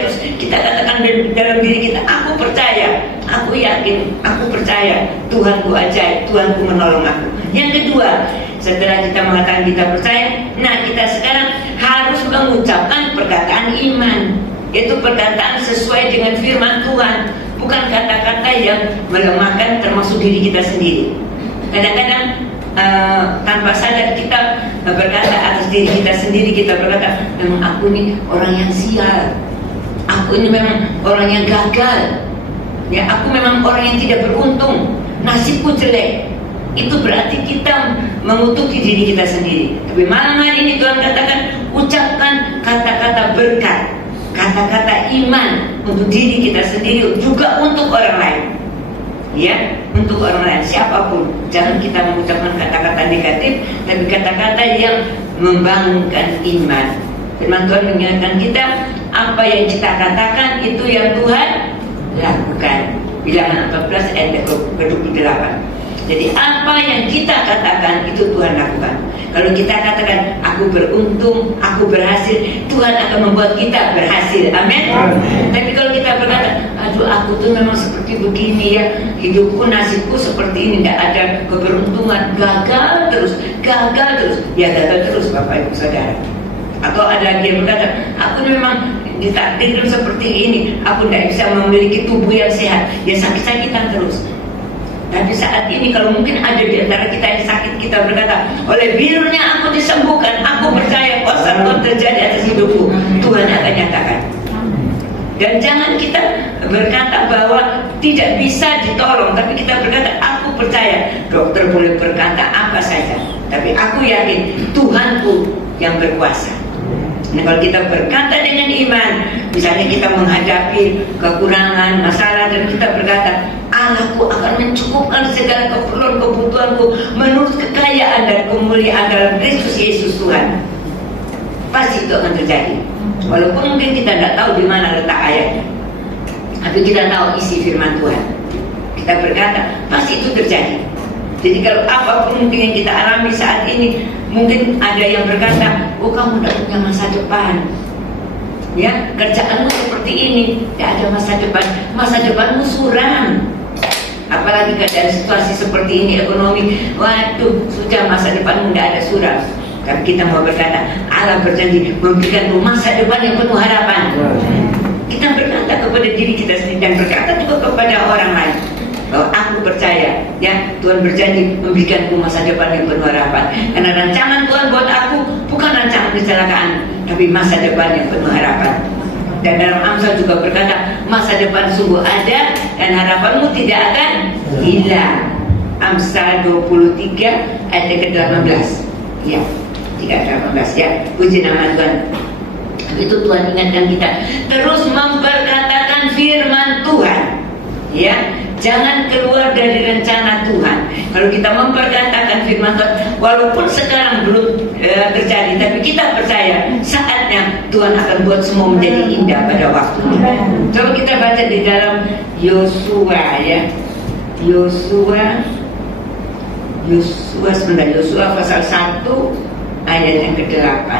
Terus kita katakan dalam diri kita, aku percaya, aku yakin, aku percaya, Tuhanku ajaib, Tuhanku menolong aku. Yang kedua, setelah kita mengatakan kita percaya, nah kita sekarang harus mengucapkan perkataan iman. Itu perkataan sesuai dengan firman Tuhan, bukan kata-kata yang melemahkan termasuk diri kita sendiri. Kadang-kadang tanpa sadar kita berkata atas diri kita sendiri, kita berkata, memang aku ini orang yang sial, aku ini memang orang yang gagal, ya, aku memang orang yang tidak beruntung, nasibku jelek. Itu berarti kita mengutuki diri kita sendiri. Tapi malam hari ini Tuhan katakan, ucapkan kata-kata berkat, kata-kata iman untuk diri kita sendiri, juga untuk orang lain. Ya, untuk orang lain, siapapun. Jangan kita mengucapkan kata-kata negatif, tapi kata-kata yang membangunkan iman. Firman Tuhan mengingatkan kita, apa yang kita katakan itu yang Tuhan lakukan. Bilangan 14 ayat ke-28. Jadi apa yang kita katakan itu Tuhan lakukan. Kalau kita katakan aku beruntung, aku berhasil, Tuhan akan membuat kita berhasil. Amin. Tapi kalau kita berkata, aduh aku tuh memang seperti begini ya, hidupku nasibku seperti ini, tidak ada keberuntungan, gagal terus, ya gagal terus Bapak Ibu Saudara. Atau ada lagi yang berkata, aku memang ditakdirkan seperti ini, aku tidak bisa memiliki tubuh yang sehat, ya sakit-sakitan terus. Tapi saat ini kalau mungkin ada di antara kita yang sakit, kita berkata, oleh birunya aku disembuhkan, aku percaya kuasa Tuhan terjadi atas hidupku, Tuhan akan nyatakan. Dan jangan kita berkata bahwa tidak bisa ditolong, tapi kita berkata, aku percaya. Dokter boleh berkata apa saja, tapi aku yakin Tuhanku yang berkuasa. Nah, kalau kita berkata dengan iman, misalnya kita menghadapi kekurangan, masalah, dan kita berkata, Allahku akan mencukupkan segala keperluan kebutuhanku menurut kekayaan dan kemuliaan dalam Kristus Yesus Tuhan. Pasti itu akan terjadi. Walaupun mungkin kita tidak tahu di mana letak ayatnya, tapi kita tahu isi firman Tuhan. Kita berkata, pasti itu terjadi. Jadi kalau apapun mungkin yang kita alami saat ini, mungkin ada yang berkata, oh kamu tidak punya masa depan, ya kerjaanmu seperti ini, tidak ada masa depanmu suram. Apalagi keadaan situasi seperti ini, ekonomi, waduh sudah masa depanmu tidak ada suram. Tapi kita mau berkata, Allah berjanji memberikan masa depan yang penuh harapan. Kita berkata kepada diri kita sendiri dan berkata juga kepada orang lain, bahwa aku percaya, ya Tuhan berjanji memberikanku masa depan yang penuh harapan. Karena rancangan Tuhan buat aku bukan rancangan kecelakaan, tapi masa depan yang penuh harapan. Dan dalam Amsal juga berkata, masa depan sungguh ada dan harapanmu tidak akan hilang. Amsal 23 ayat ke-18. Ya, 3:18 ya. Puji nama Tuhan. Itu Tuhan ingatkan kita terus memperkatakan firman Tuhan. Ya, jangan keluar dari rencana Tuhan. Kalau kita memperkatakan firman Tuhan, walaupun sekarang belum terjadi, tapi kita percaya saatnya Tuhan akan buat semua menjadi indah pada waktunya. Coba kita baca di dalam Yosua ya. Yosua pasal 1 ayat yang ke-8.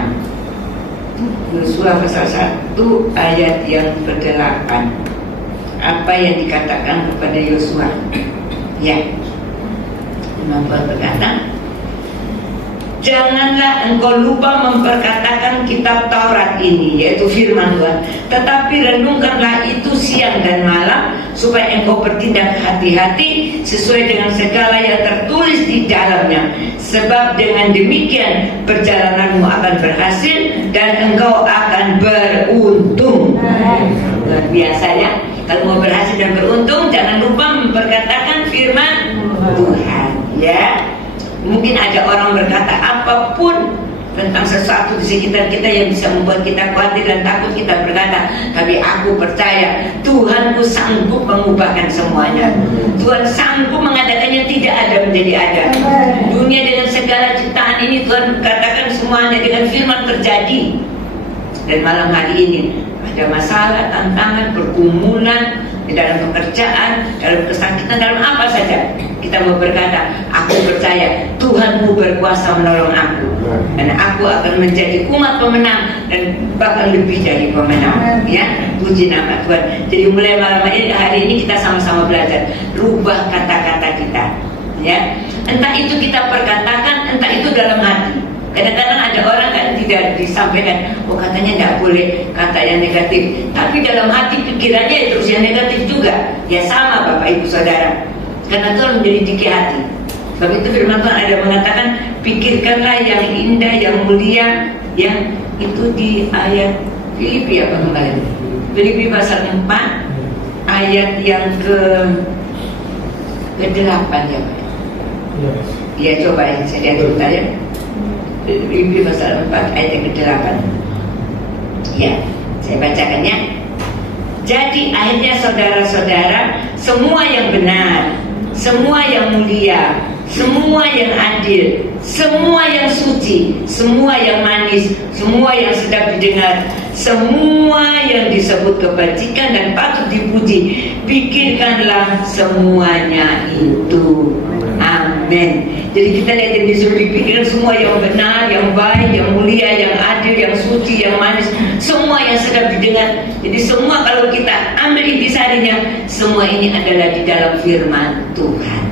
Yosua pasal 1 ayat yang ke-8. Apa yang dikatakan kepada Yosua? Ya, Tuhan berkata, janganlah engkau lupa memperkatakan kitab Taurat ini, yaitu firman Tuhan, tetapi renungkanlah itu siang dan malam, supaya engkau bertindak hati-hati sesuai dengan segala yang tertulis di dalamnya. Sebab dengan demikian perjalananmu akan berhasil dan engkau akan beruntung. Luar biasa ya. Kalau mau berhasil dan beruntung, jangan lupa memperkatakan firman Tuhan ya. Mungkin ada orang berkata apapun tentang sesuatu di sekitar kita yang bisa membuat kita khawatir dan takut, kita berkata, tapi aku percaya Tuhanku sanggup mengubahkan semuanya. Tuhan sanggup mengadakannya tidak ada menjadi ada. Dunia dengan segala ciptaan ini Tuhan katakan semuanya dengan firman terjadi. Dan malam hari ini ada masalah, tantangan, pergumulan di dalam pekerjaan, dalam kesakitan, dalam apa saja, kita mau berkata, aku percaya Tuhanmu berkuasa menolong aku, dan aku akan menjadi umat pemenang dan bahkan lebih dari pemenang. Ya, puji nama Tuhan. Jadi mulai malam hari ini kita sama-sama belajar rubah kata-kata kita. Ya, entah itu kita perkatakan, entah itu dalam hati. Kadang-kadang ada orang kan tidak disampaikan, oh katanya tidak boleh kata yang negatif, tapi dalam hati pikirannya terus yang negatif juga. Ya sama Bapak Ibu Saudara, karena Tuhan mendidik hati. Sebab itu firman Tuhan ada mengatakan, pikirkanlah yang indah, yang mulia, yang itu di ayat Filipi apa kembali? Filipi pasal 4 ayat yang ke-8 ya Pak. Ya coba saya lihat sebentar ya. Filipi pasal 4 ayat yang ke-8. Ya, saya bacakannya. Jadi akhirnya saudara-saudara, semua yang benar, semua yang mulia, semua yang adil, semua yang suci, semua yang manis, semua yang sedap didengar, semua yang disebut kebajikan dan patut dipuji, pikirkanlah semuanya itu. Amin. Amin. Jadi kita lihat yang disuruh dipikirkan semua yang benar, yang baik, yang mulia, yang adil, yang suci, yang manis, semua yang sedap didengar. Jadi semua kalau kita ambil intisarinya, semua ini adalah di dalam firman Tuhan.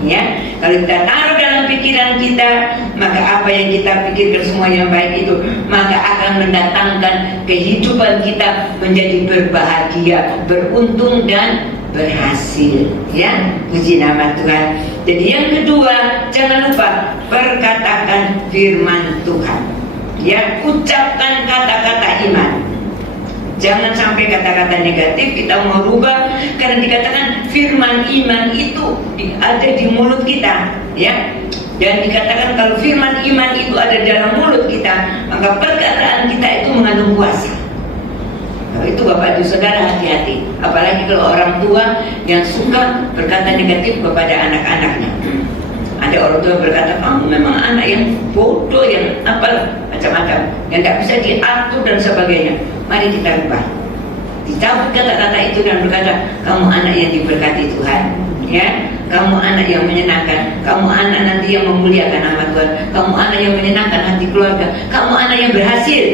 Ya, kalau kita taruh dalam pikiran kita, maka apa yang kita pikirkan semua yang baik itu, maka akan mendatangkan kehidupan kita menjadi berbahagia, beruntung dan berhasil. Ya, puji nama Tuhan. Jadi yang kedua, jangan lupa perkatakan firman Tuhan. Ya, ucapkan kata-kata iman. Jangan sampai kata-kata negatif kita mau rubah, karena dikatakan firman iman itu ada di mulut kita, ya. Dan dikatakan kalau firman iman itu ada dalam mulut kita, maka perkataan kita itu mengandung kuasa. Kalau itu Bapak Ibu Saudara hati-hati, apalagi kalau orang tua yang suka berkata negatif kepada anak-anaknya. Ada orang tua berkata, kamu memang anak yang bodoh, yang apalah macam-macam, yang tidak bisa diatur dan sebagainya. Mari kita rubah, dicabut kata-kata itu dan berkata, kamu anak yang diberkati Tuhan, ya. Kamu anak yang menyenangkan, kamu anak nanti yang memuliakan nama Tuhan, kamu anak yang menyenangkan hati keluarga, kamu anak yang berhasil.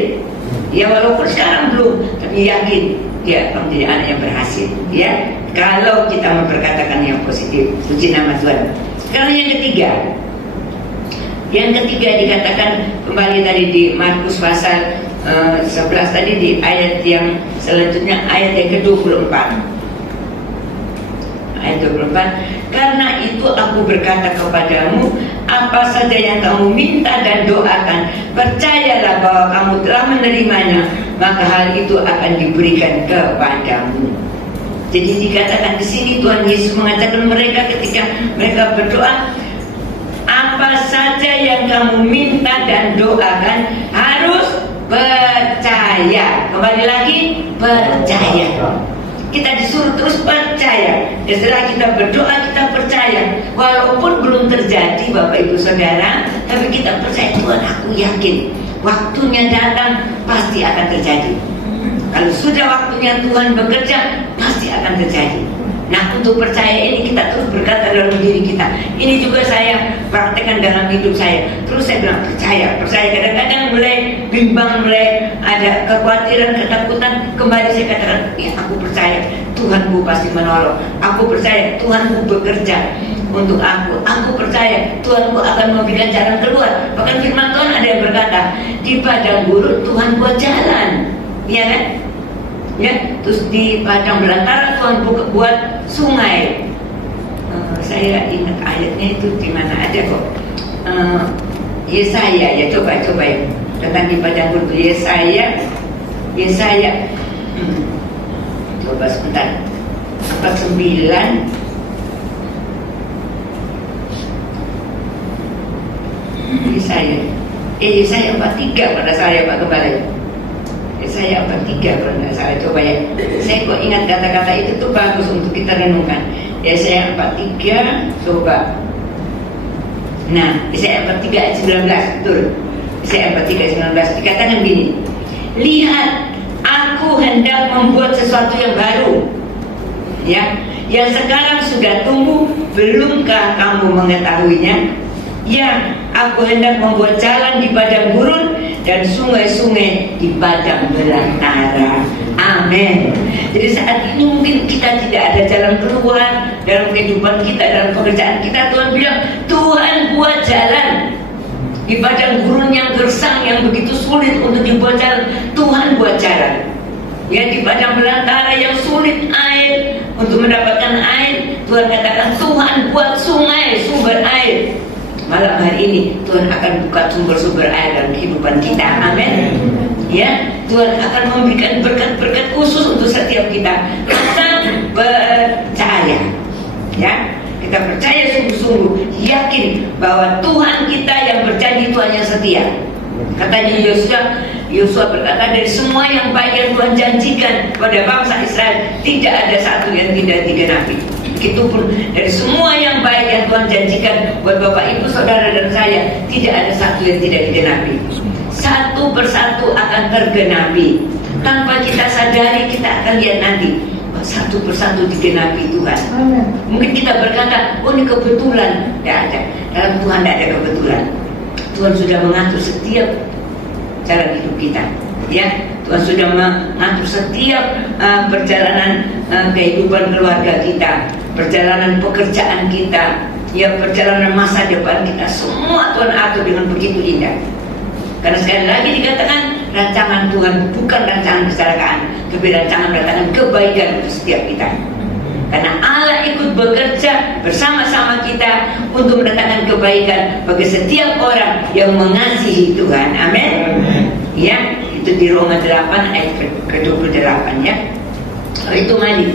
Ya walaupun sekarang belum, tapi yakin dia akan menjadi anak yang berhasil. Ya, kalau kita memperkatakan yang positif, puji nama Tuhan. Sekarang yang ketiga dikatakan kembali tadi di Markus pasal 11 tadi, di ayat yang selanjutnya, ayat yang ke-24. Ayat 24, karena itu aku berkata kepadamu, apa saja yang kamu minta dan doakan, percayalah bahwa kamu telah menerimanya, maka hal itu akan diberikan kepadamu. Jadi dikatakan di sini Tuhan Yesus mengajarkan mereka ketika mereka berdoa, apa saja yang kamu minta dan doakan harus percaya. Kembali lagi, percaya. Kita disuruh terus percaya. Dan setelah kita berdoa, kita percaya. Walaupun belum terjadi Bapak Ibu Saudara, tapi kita percaya, Tuhan aku yakin waktunya datang pasti akan terjadi. Kalau sudah waktunya Tuhan bekerja, pasti akan terjadi. Nah, untuk percaya ini kita terus berkata dalam diri kita. Ini juga saya praktekkan dalam hidup saya. Terus saya bilang percaya. Kadang-kadang mulai bimbang, mulai ada kekhawatiran, ketakutan. Kembali saya katakan, ya aku percaya Tuhanku pasti menolong. Aku percaya Tuhanku bekerja untuk aku. Aku percaya Tuhanku akan memberikan jalan keluar. Bahkan firman Tuhan ada yang berkata, di padang gurun Tuhan buat jalan. Iya kan? Ya, terus di padang belantara Tuhan buat sungai. Saya ingat ayatnya itu di mana ada kok. Yesaya ya, coba ya. Tentang di padang gurun Yesaya. Coba sebentar. 49. Yesaya 43 pada saya Pak Kembali. Saya 43 kalau tidak salah, coba ya. Saya kok ingat kata-kata itu tuh bagus untuk kita renungkan. Ya saya 43, coba. Nah, saya 43 ayat 19, betul. Saya 43 ayat 19 dikatakan gini. Lihat, aku hendak membuat sesuatu yang baru. Ya, yang sekarang sudah tumbuh, belumkah kamu mengetahuinya? Ya, aku hendak membuat jalan di padang gurun dan sungai-sungai di padang belantara. Amin. Jadi saat ini mungkin kita tidak ada jalan keluar dalam kehidupan kita, dalam pekerjaan kita. Tuhan bilang, Tuhan buat jalan di padang gurun yang gersang, yang begitu sulit untuk dibuat jalan. Tuhan buat jalan. Ya, di padang belantara yang sulit air, untuk mendapatkan air, Tuhan katakan Tuhan buat sungai, sumber air. Malam hari ini Tuhan akan buka sumber-sumber air dalam kehidupan kita. Amin. Ya, Tuhan akan memberikan berkat-berkat khusus untuk setiap kita. Kita percaya. Ya, kita percaya sungguh-sungguh, yakin bahwa Tuhan kita yang berjanji, Tuhan yang setia. Katanya Yosua berkata, dari semua yang baik yang Tuhan janjikan pada bangsa Israel, tidak ada satu yang tidak digenapi. Begitupun dari semua yang baik yang Tuhan janjikan buat Bapak Ibu Saudara dan saya, tidak ada satu yang tidak digenapi. Satu persatu akan tergenapi. Tanpa kita sadari, kita akan lihat nanti satu persatu digenapi Tuhan. Mungkin kita berkata, oh ini kebetulan. Tidak ada. Dalam Tuhan tidak ada kebetulan. Tuhan sudah mengatur setiap cara hidup kita. Ya, Tuhan sudah mengatur setiap perjalanan kehidupan keluarga kita, perjalanan pekerjaan kita, ya perjalanan masa depan kita. Semua Tuhan atur dengan begitu indah. Karena sekali lagi dikatakan rancangan Tuhan bukan rancangan kecelakaan, tapi rancangan kebaikan untuk setiap kita. Karena Allah ikut bekerja bersama-sama kita untuk mendatangkan kebaikan bagi setiap orang yang mengasihi Tuhan. Amin. Ya, itu di Roma 8 ayat ke-28 ya. Itu mari.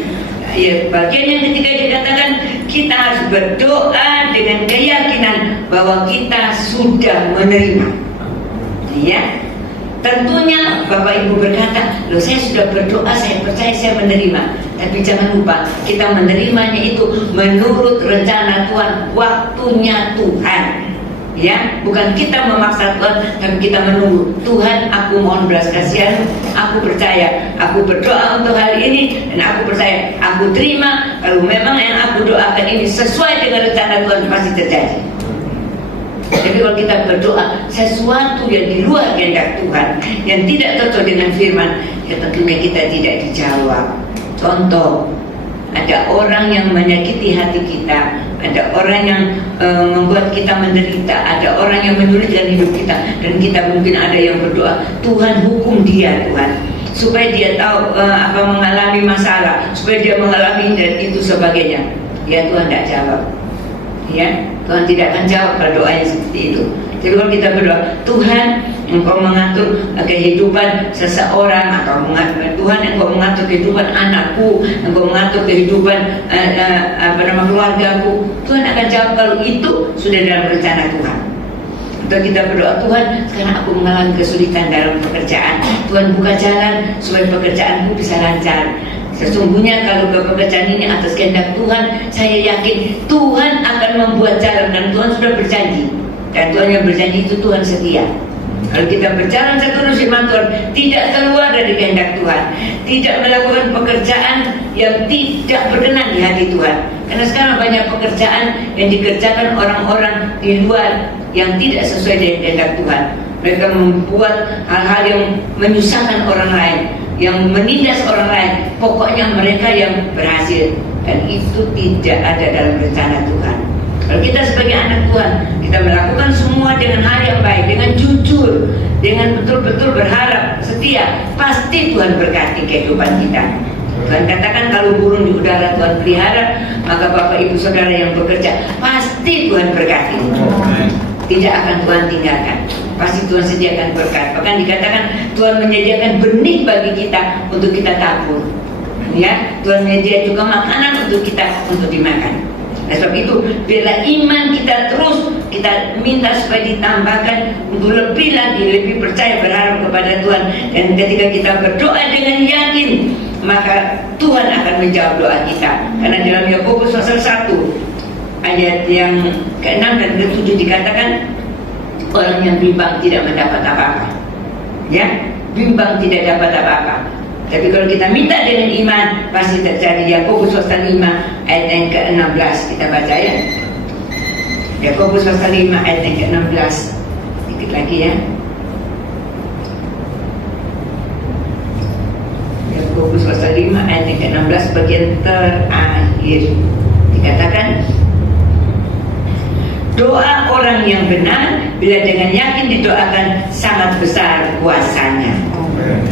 Ya, bagian yang ketiga dikatakan kita harus berdoa dengan keyakinan bahwa kita sudah menerima. Ya, tentunya Bapak Ibu berkata, loh saya sudah berdoa, saya percaya, saya menerima. Tapi jangan lupa, kita menerimanya itu menurut rencana Tuhan, waktunya Tuhan. Ya, bukan kita memaksa Tuhan, tapi kita menunggu. Tuhan, aku mohon belas kasihan, aku percaya, aku berdoa untuk hal ini, dan aku percaya, aku terima. Kalau memang yang aku doakan ini sesuai dengan rencana Tuhan, pasti terjadi. Jadi kalau kita berdoa sesuatu yang di luar kehendak Tuhan, yang tidak cocok dengan firman, ya tentunya kita tidak dijawab. Contoh, ada orang yang menyakiti hati kita, ada orang yang membuat kita menderita, ada orang yang menyulitkan hidup kita, dan kita mungkin ada yang berdoa, Tuhan hukum dia Tuhan, supaya dia tahu apa mengalami masalah, supaya dia mengalami dan itu sebagainya. Ya Tuhan tidak jawab. Ya, Tuhan tidak akan jawab kalau doa yang seperti itu. Jadi kalau kita berdoa, Tuhan Engkau mengatur kehidupan seseorang, atau Tuhan Engkau mengatur kehidupan anakku, Engkau mengatur kehidupan keluargaku, Tuhan akan jawab kalau itu sudah dalam rencana Tuhan. Atau kita berdoa, Tuhan sekarang aku mengalami kesulitan dalam pekerjaan, Tuhan buka jalan supaya pekerjaanku bisa lancar. Sesungguhnya kalau pekerjaan ini atas kehendak Tuhan, saya yakin Tuhan akan membuat jalan, dan Tuhan sudah berjanji. Dan Tuhan yang berjanji itu Tuhan setia. Kalau kita berjalan seturut firman Tuhan, tidak keluar dari kehendak Tuhan, tidak melakukan pekerjaan yang tidak berkenan di hati Tuhan. Karena sekarang banyak pekerjaan yang dikerjakan orang-orang di luar yang tidak sesuai dengan kehendak Tuhan. Mereka membuat hal-hal yang menyusahkan orang lain, yang menindas orang lain. Pokoknya mereka yang berhasil, dan itu tidak ada dalam rencana Tuhan. Kalau kita sebagai anak Tuhan, kita melakukan semua dengan hal yang baik, dengan jujur, dengan betul-betul berharap, setia, pasti Tuhan berkati kehidupan kita. Tuhan katakan kalau burung di udara Tuhan pelihara, maka Bapak Ibu Saudara yang bekerja, pasti Tuhan berkati. Tidak akan Tuhan tinggalkan. Pasti Tuhan sediakan berkat. Bahkan dikatakan Tuhan menyediakan benih bagi kita untuk kita tabur. Ya, Tuhan menyediakan juga makanan untuk kita untuk dimakan. Nah, sebab itu bila iman kita terus kita minta supaya ditambahkan untuk lebih lagi, lebih percaya, berharap kepada Tuhan. Dan ketika kita berdoa dengan yakin, maka Tuhan akan menjawab doa kita. Karena dalam Yakobus pasal 1 ayat yang ke-6 dan ke-7 dikatakan, orang yang bimbang tidak mendapat apa-apa. Ya, bimbang tidak dapat apa-apa. Tapi kalau kita minta dengan iman, pasti terjadi. Yakobus pasal 5 ayat yang ke-16 kita baca ya. Yakobus pasal 5 ayat yang ke-16. Sedikit lagi ya. Yakobus pasal 5 ayat yang ke-16 bagian terakhir. Dikatakan, doa orang yang benar bila dengan yakin didoakan sangat besar kuasanya.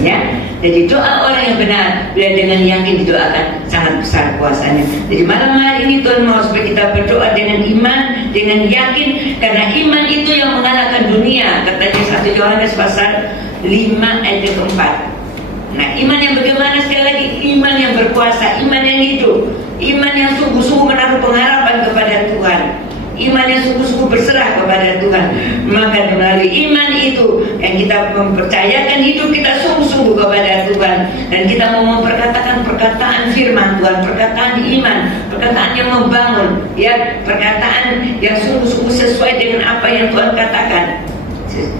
Ya, jadi doa orang yang benar bila dengan yakin didoakan sangat besar kuasanya. Jadi malam hari ini Tuhan mau supaya kita berdoa dengan iman, dengan yakin, karena iman itu yang mengalahkan dunia. Katanya 1 Yohanes pasal 5 ayat ke-4. Nah, iman yang bagaimana? Sekali lagi, iman yang berkuasa, iman yang hidup, iman yang sungguh-sungguh menaruh pengharapan kepada Tuhan, iman yang sungguh-sungguh berserah kepada Tuhan. Maka melalui iman itu yang kita mempercayakan hidup kita sungguh-sungguh kepada Tuhan, dan kita mau memperkatakan perkataan firman Tuhan, perkataan iman, perkataan yang membangun, ya, perkataan yang sungguh-sungguh sesuai dengan apa yang Tuhan katakan,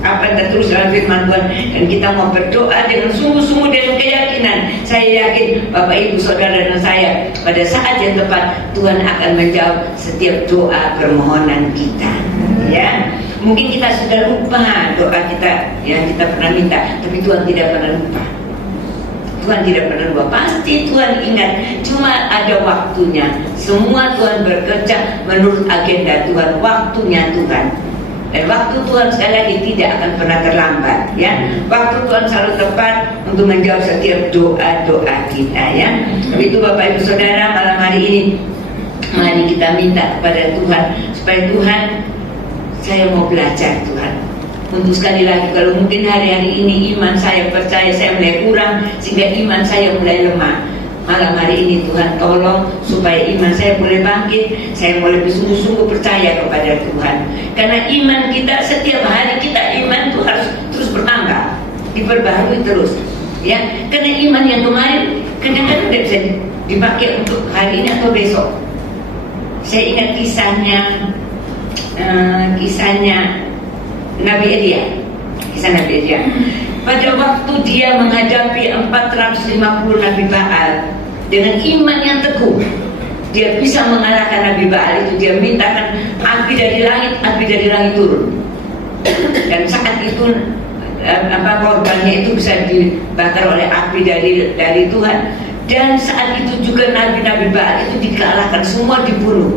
apa yang tertulis dalam firman Tuhan. Dan kita mau berdoa dengan sungguh-sungguh dengan keyakinan, saya yakin Bapak Ibu Saudara dan saya pada saat yang tepat Tuhan akan menjawab setiap doa permohonan kita. Ya, mungkin kita sudah lupa doa kita yang kita pernah minta, tapi Tuhan tidak pernah lupa. Tuhan tidak pernah lupa, pasti Tuhan ingat. Cuma ada waktunya. Semua Tuhan bekerja menurut agenda Tuhan, waktunya Tuhan. Dan waktu Tuhan sekali lagi tidak akan pernah terlambat, ya. Waktu Tuhan selalu tepat untuk menjawab setiap doa-doa kita, ya. Itu Bapak Ibu Saudara, malam hari ini mari kita minta kepada Tuhan supaya Tuhan, saya mau belajar Tuhan. Untuk sekali lagi, kalau mungkin hari-hari ini iman saya percaya saya mulai kurang sehingga iman saya mulai lemah. Malam hari ini Tuhan tolong supaya iman saya boleh bangkit, saya boleh bersungguh-sungguh percaya kepada Tuhan. Karena iman kita setiap hari kita iman itu harus terus bertambah, diperbaharui terus. Ya, karena iman yang kemarin kadang-kadang tidak bisa dipakai untuk hari ini atau besok. Saya ingat kisahnya Nabi Elia. Kisah Nabi Elia. Pada waktu dia menghadapi 450 Nabi Baal dengan iman yang teguh, dia bisa mengalahkan Nabi Baal itu. Dia mintakan api dari langit turun. Dan saat itu korbannya itu bisa dibakar oleh api dari Tuhan. Dan saat itu juga Nabi-Nabi Baal itu dikalahkan, semua dibunuh.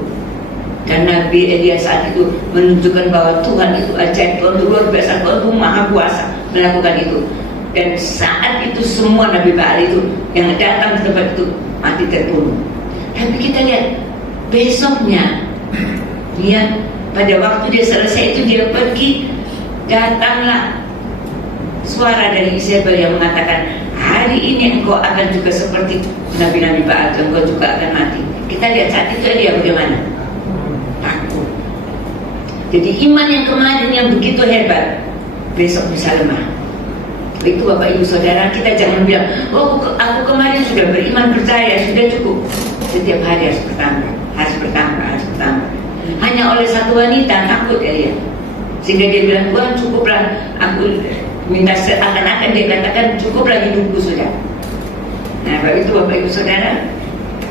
Dan Nabi Elia saat itu menunjukkan bahwa Tuhan itu ajaib, Tuhan itu luar biasa, Tuhan itu maha kuasa melakukan itu. Dan saat itu semua Nabi Baal itu yang datang ke tempat itu mati terbunuh. Tapi kita lihat besoknya, dia pada waktu dia selesai itu dia pergi, datanglah suara dari Isabel yang mengatakan, hari ini engkau akan juga seperti Nabi-Nabi Baal, engkau juga akan mati. Kita lihat saat itu dia bagaimana? Takut. Jadi iman yang kemarin yang begitu hebat besok bisa lemah. Itu Bapak Ibu Saudara, kita jangan bilang, oh aku kemarin sudah beriman percaya, sudah cukup. Setiap hari harus bertambah. Hanya oleh satu wanita takut dia, sehingga dia bilang, Tuhan cukuplah, aku minta seakan-akan dia katakan cukuplah hidupku sudah. Nah, itu Bapak Ibu Saudara,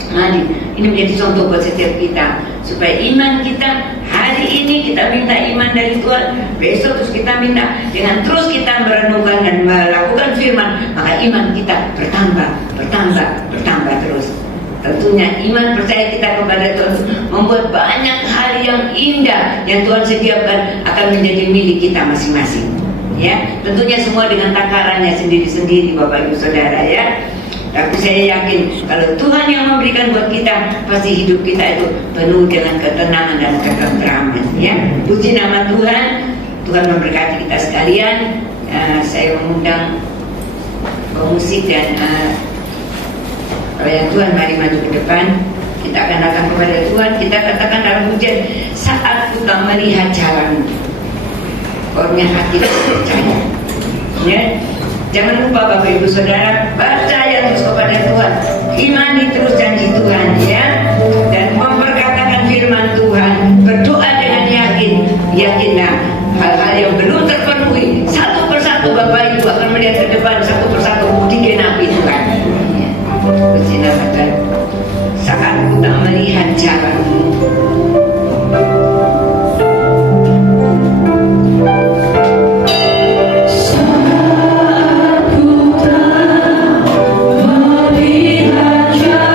mari ini menjadi contoh buat setiap kita supaya iman kita hari ini kita minta iman dari Tuhan, besok terus kita minta dengan terus kita merenungkan dan melakukan firman, maka iman kita bertambah terus. Tentunya iman percaya kita kepada Tuhan membuat banyak hal yang indah yang Tuhan sediakan akan menjadi milik kita masing-masing. Ya, tentunya semua dengan takarannya sendiri-sendiri Bapak Ibu Saudara, ya. Tapi saya yakin kalau Tuhan yang memberikan buat kita, pasti hidup kita itu penuh dengan ketenangan dan ketentraman, ya. Puji nama Tuhan. Tuhan memberkati kita sekalian. Saya mengundang pemusik dan oleh Tuhan, mari maju ke depan. Kita akan datang kepada Tuhan. Kita katakan dalam pujian, saat kita melihat jalan, orangnya hati percaya. Ya. Jangan lupa Bapak Ibu Saudara, percaya terus kepada Tuhan, imani terus janji Tuhan, ya, dan memperkatakan firman Tuhan, berdoa dengan yakinlah hal-hal yang belum terpenuhi satu persatu Bapak Ibu akan melihat ke depan satu persatu digenapi Tuhan. Ya. Puji nama Tuhan. Saat kita melihat jalanmu, Melihat jalan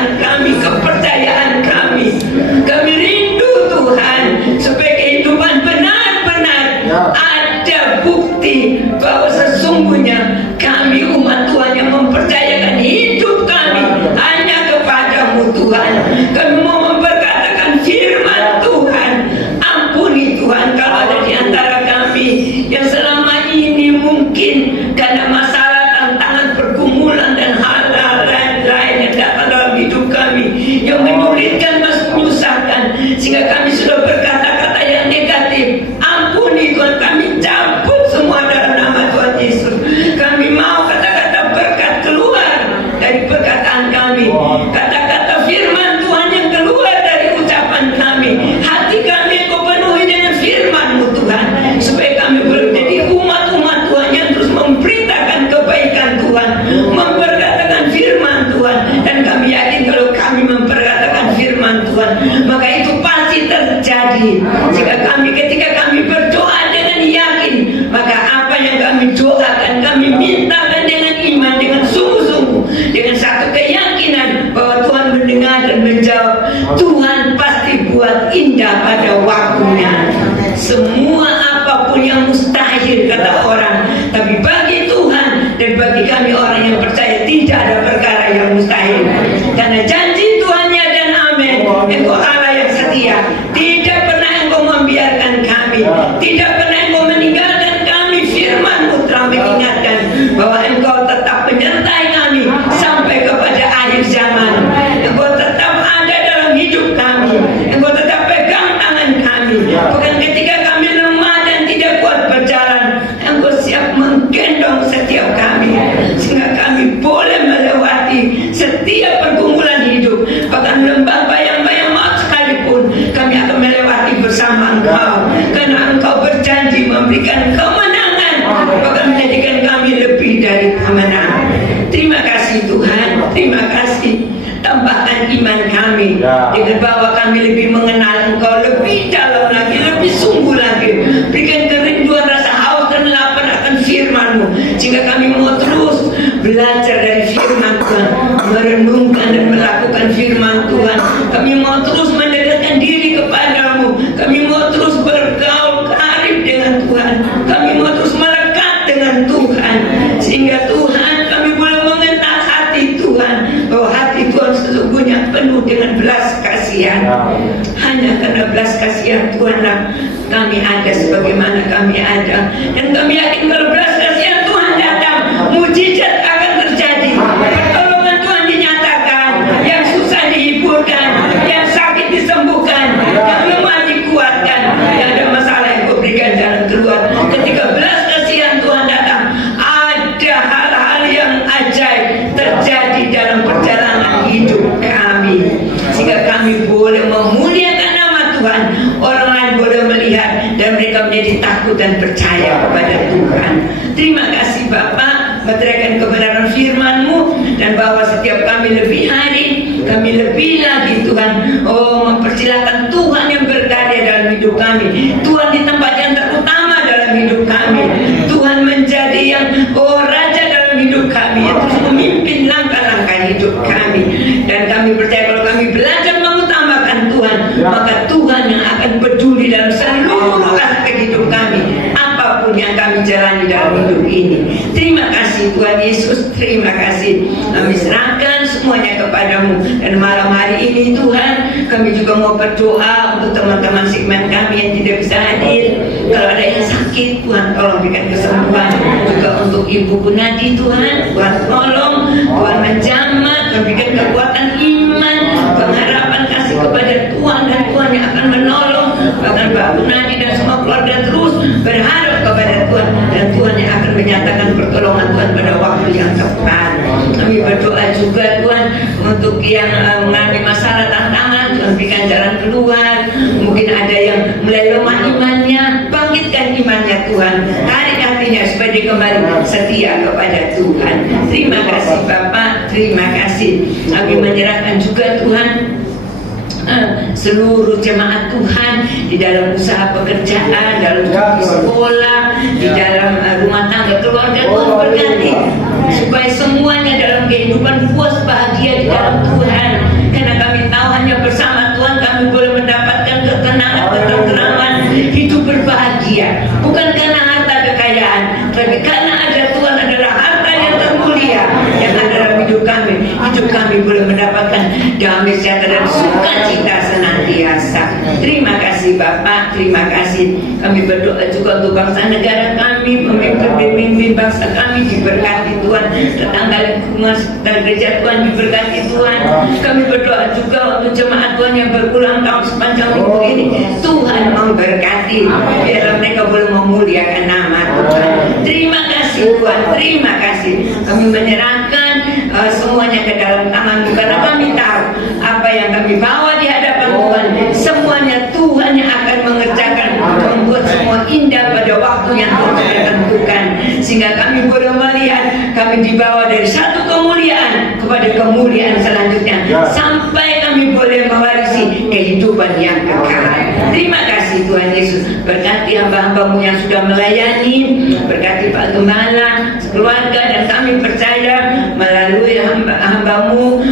iman kami, kepercayaan kami. Kami rindu Tuhan supaya kehidupan benar-benar ada bukti bahwa sesungguhnya kami umat Tuhan yang mempercayakan hidup kami hanya kepadamu Tuhan. Kami mau memperkatakan firman Tuhan. Ampuni Tuhan kalau ada di antara kami yang selama ini mungkin karena masalah, tantangan, pergumulan dan hal-hal lain yang datang dalam hidup kami yang menyulitkan, menyusahkan, sehingga kami sudah berkata-kata yang negatif. Ampuni Tuhan, kami cabut semua dalam nama Tuhan Yesus. Kami mau kata-kata berkat keluar dari perkataan kami, kata-kata firman Tuhan yang keluar dari ucapan kami. Hati kami Kau penuhi dengan firman-Mu Tuhan, supaya kami boleh menjadi umat-umat Tuhan yang terus memberitakan kebaikan Tuhan, memperkatakan firman Tuhan. Dan kami yakin kalau kami memperkatakan firman Tuhan, maka itu pasti terjadi. Jika kami, ketika kami berdoa dengan yakin, maka apa yang kami doakan, kami mintakan dengan iman, dengan sungguh-sungguh, dengan satu keyakinan bahwa Tuhan mendengar dan menjawab. Tuhan pasti buat indah pada waktunya. Semua apapun yang mustahil kata orang, tapi bagi Tuhan dan bagi kami orang yang percaya tidak ada perkara yang mustahil. Karena janji Tuhan ya dan amin. Engkau Allah yang setia, tidak pernah Engkau membiarkan kami, tidak pernah Engkau meninggalkan kami. Firman-Mu telah mengingatkan bahwa Engkau tetap menyertai kami sampai kepada akhir zaman. Engkau tetap ada dalam hidup kami, Engkau tetap pegang tangan kami. Bukan ketika kami lemah dan tidak kuat berjalan, Engkau siap menggendong setiap kami, sehingga kami boleh melewati setiap pergumulan hidup. Bahkan lembah bayang-bayang maut sekalipun, kami akan melewati bersama Engkau, karena Engkau berjanji memberikan kemenangan, bahkan menjadikan kami lebih dari pemenang. Terima kasih Tuhan, terima kasih. Tambahkan iman kami dengan bahwa kami lebih mengenal Engkau lebih dalam lagi, lebih sungguh lagi. Berikan kerinduan, rasa haus dan lapar akan firman-Mu, sehingga kami mau terus belajar dari firman Tuhan, merenungkan dan melakukan firman Tuhan. Kami mau terus mendekatkan diri kepadamu, kami mau terus bergaul karib dengan Tuhan, kami mau terus melekat dengan Tuhan, sehingga Tuhan kami boleh mengenal hati Tuhan, bahwa hati Tuhan sesungguhnya penuh dengan belas kasihan. Hanya karena belas kasihan Tuhanlah kami ada sebagaimana kami ada. Dan kami yakin kalau belas kasihan Tuhan datang, mujizat akan terjadi, pertolongan Tuhan dinyatakan, yang susah dihiburkan, yang sakit disembuhkan, yang lemah dikuatkan, yang ada masalah yang Kau berikan jalan keluar. Ketika belas kasihan Tuhan datang, ada hal-hal yang ajaib terjadi dalam perjalanan hidup kami, sehingga kami boleh memuliakan nama Tuhan. Orang lain boleh melihat dan mereka menjadi takut dan percaya kepada Tuhan. Terima kasih Bapa, meteraikan kebenaran firman-Mu, dan bahwa setiap kami lebih hari, kami lebih lagi Tuhan, mempersilakan Tuhan yang berkarya dalam hidup kami. Tuhan di tempat yang terutama dalam hidup kami. Tuhan menjadi yang Raja dalam hidup kami, yang terus memimpin langkah-langkah hidup kami. Dan kami percaya kalau kami belajar mengutamakan Tuhan, maka Tuhan yang akan peduli dalam seluruh aspek hidup kami, apapun yang kami jalani dalam hidup ini. Terima kasih Tuhan Yesus, terima kasih. Kami serahkan semuanya kepadamu. Dan malam hari ini Tuhan, kami juga mau berdoa untuk teman-teman segmen kami yang tidak bisa hadir. Kalau ada yang sakit, Tuhan tolong berikan kesembuhan. Juga untuk Ibu Gunadi Tuhan, Tuhan tolong, Tuhan menjamat, memberikan kekuatan iman, pengharapan kasih kepada Tuhan, dan Tuhan yang akan menolong. Bahkan Mbak Gunadi dan semua keluarga terus berharap kepada Tuhan, dan Tuhan yang akan menyatakan pertolongan Tuhan pada waktu yang tepat. Kami berdoa juga Tuhan untuk yang mengalami masalah, tantangan, Tuhan berikan jalan keluar. Mungkin ada yang mulai lemah imannya, bangkitkan imannya Tuhan, tarik hatinya supaya dia kembali setia kepada Tuhan. Terima kasih Bapak, terima kasih. Kami menyerahkan juga Tuhan seluruh jemaat Tuhan di dalam usaha pekerjaan, dalam sekolah, di dalam rumah tangga, keluarga. Tuhan berkati supaya semuanya dalam kehidupan puas bahagia di dalam Tuhan. mendapatkan damai sejahtera dan sukacita senantiasa. Terima kasih Bapak, terima kasih. Kami berdoa juga untuk bangsa negara kami, pemimpin bangsa kami diberkati Tuhan, tetangga lingkungan dan gereja Tuhan diberkati Tuhan. Kami berdoa juga untuk jemaat Tuhan yang berulang tahun sepanjang minggu ini, Tuhan memberkati, biar mereka boleh memuliakan nama Tuhan. Terima kasih Tuhan, terima kasih. Kami menyerahkan semuanya ke dalam tangan-Mu, karena kami tahu apa yang kami bawa di hadapan Tuhan, semuanya Tuhan yang akan mengerjakan, membuat semua indah pada waktu yang Tuhan sudah tentukan, sehingga kami boleh melihat kami dibawa dari satu kemuliaan kepada kemuliaan selanjutnya, sampai kami boleh mewarisi kehidupan yang kekal. Terima kasih Tuhan Yesus. Berkati hamba-hamba-Mu yang sudah melayani, berkati Pak Gembala, keluarga, dan kami percaya melalui hamba-Mu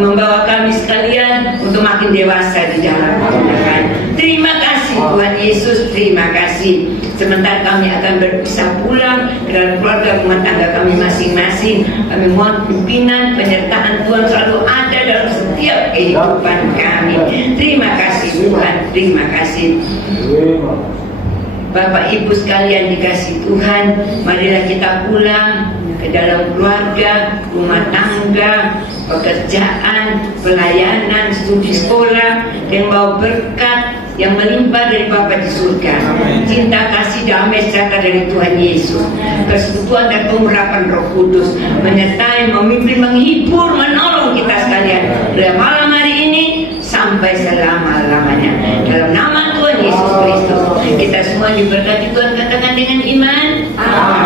membawa kami sekalian untuk makin dewasa di dalam Tuhan. Terima kasih Tuhan Yesus, terima kasih. Sebentar kami akan berpisah pulang ke dalam keluarga rumah tangga kami masing-masing. Kami mohon pimpinan, penyertaan Tuhan selalu ada dalam setiap kehidupan kami. Terima kasih Tuhan, terima kasih. Bapak Ibu sekalian dikasih Tuhan, marilah kita pulang ke dalam keluarga, rumah tangga, pekerjaan, pelayanan, studi sekolah, dan bawa berkat yang melimpah dari Bapa di surga. Cinta, kasih, damai sejahtera dari Tuhan Yesus, persekutuan dan pengurapan Roh Kudus menyertai, memimpin, menghibur, menolong kita sekalian pada malam hari ini sampai selama-lamanya. Dalam nama Tuhan Yesus Kristus, kita semua diberkati Tuhan, katakan dengan iman. Amin.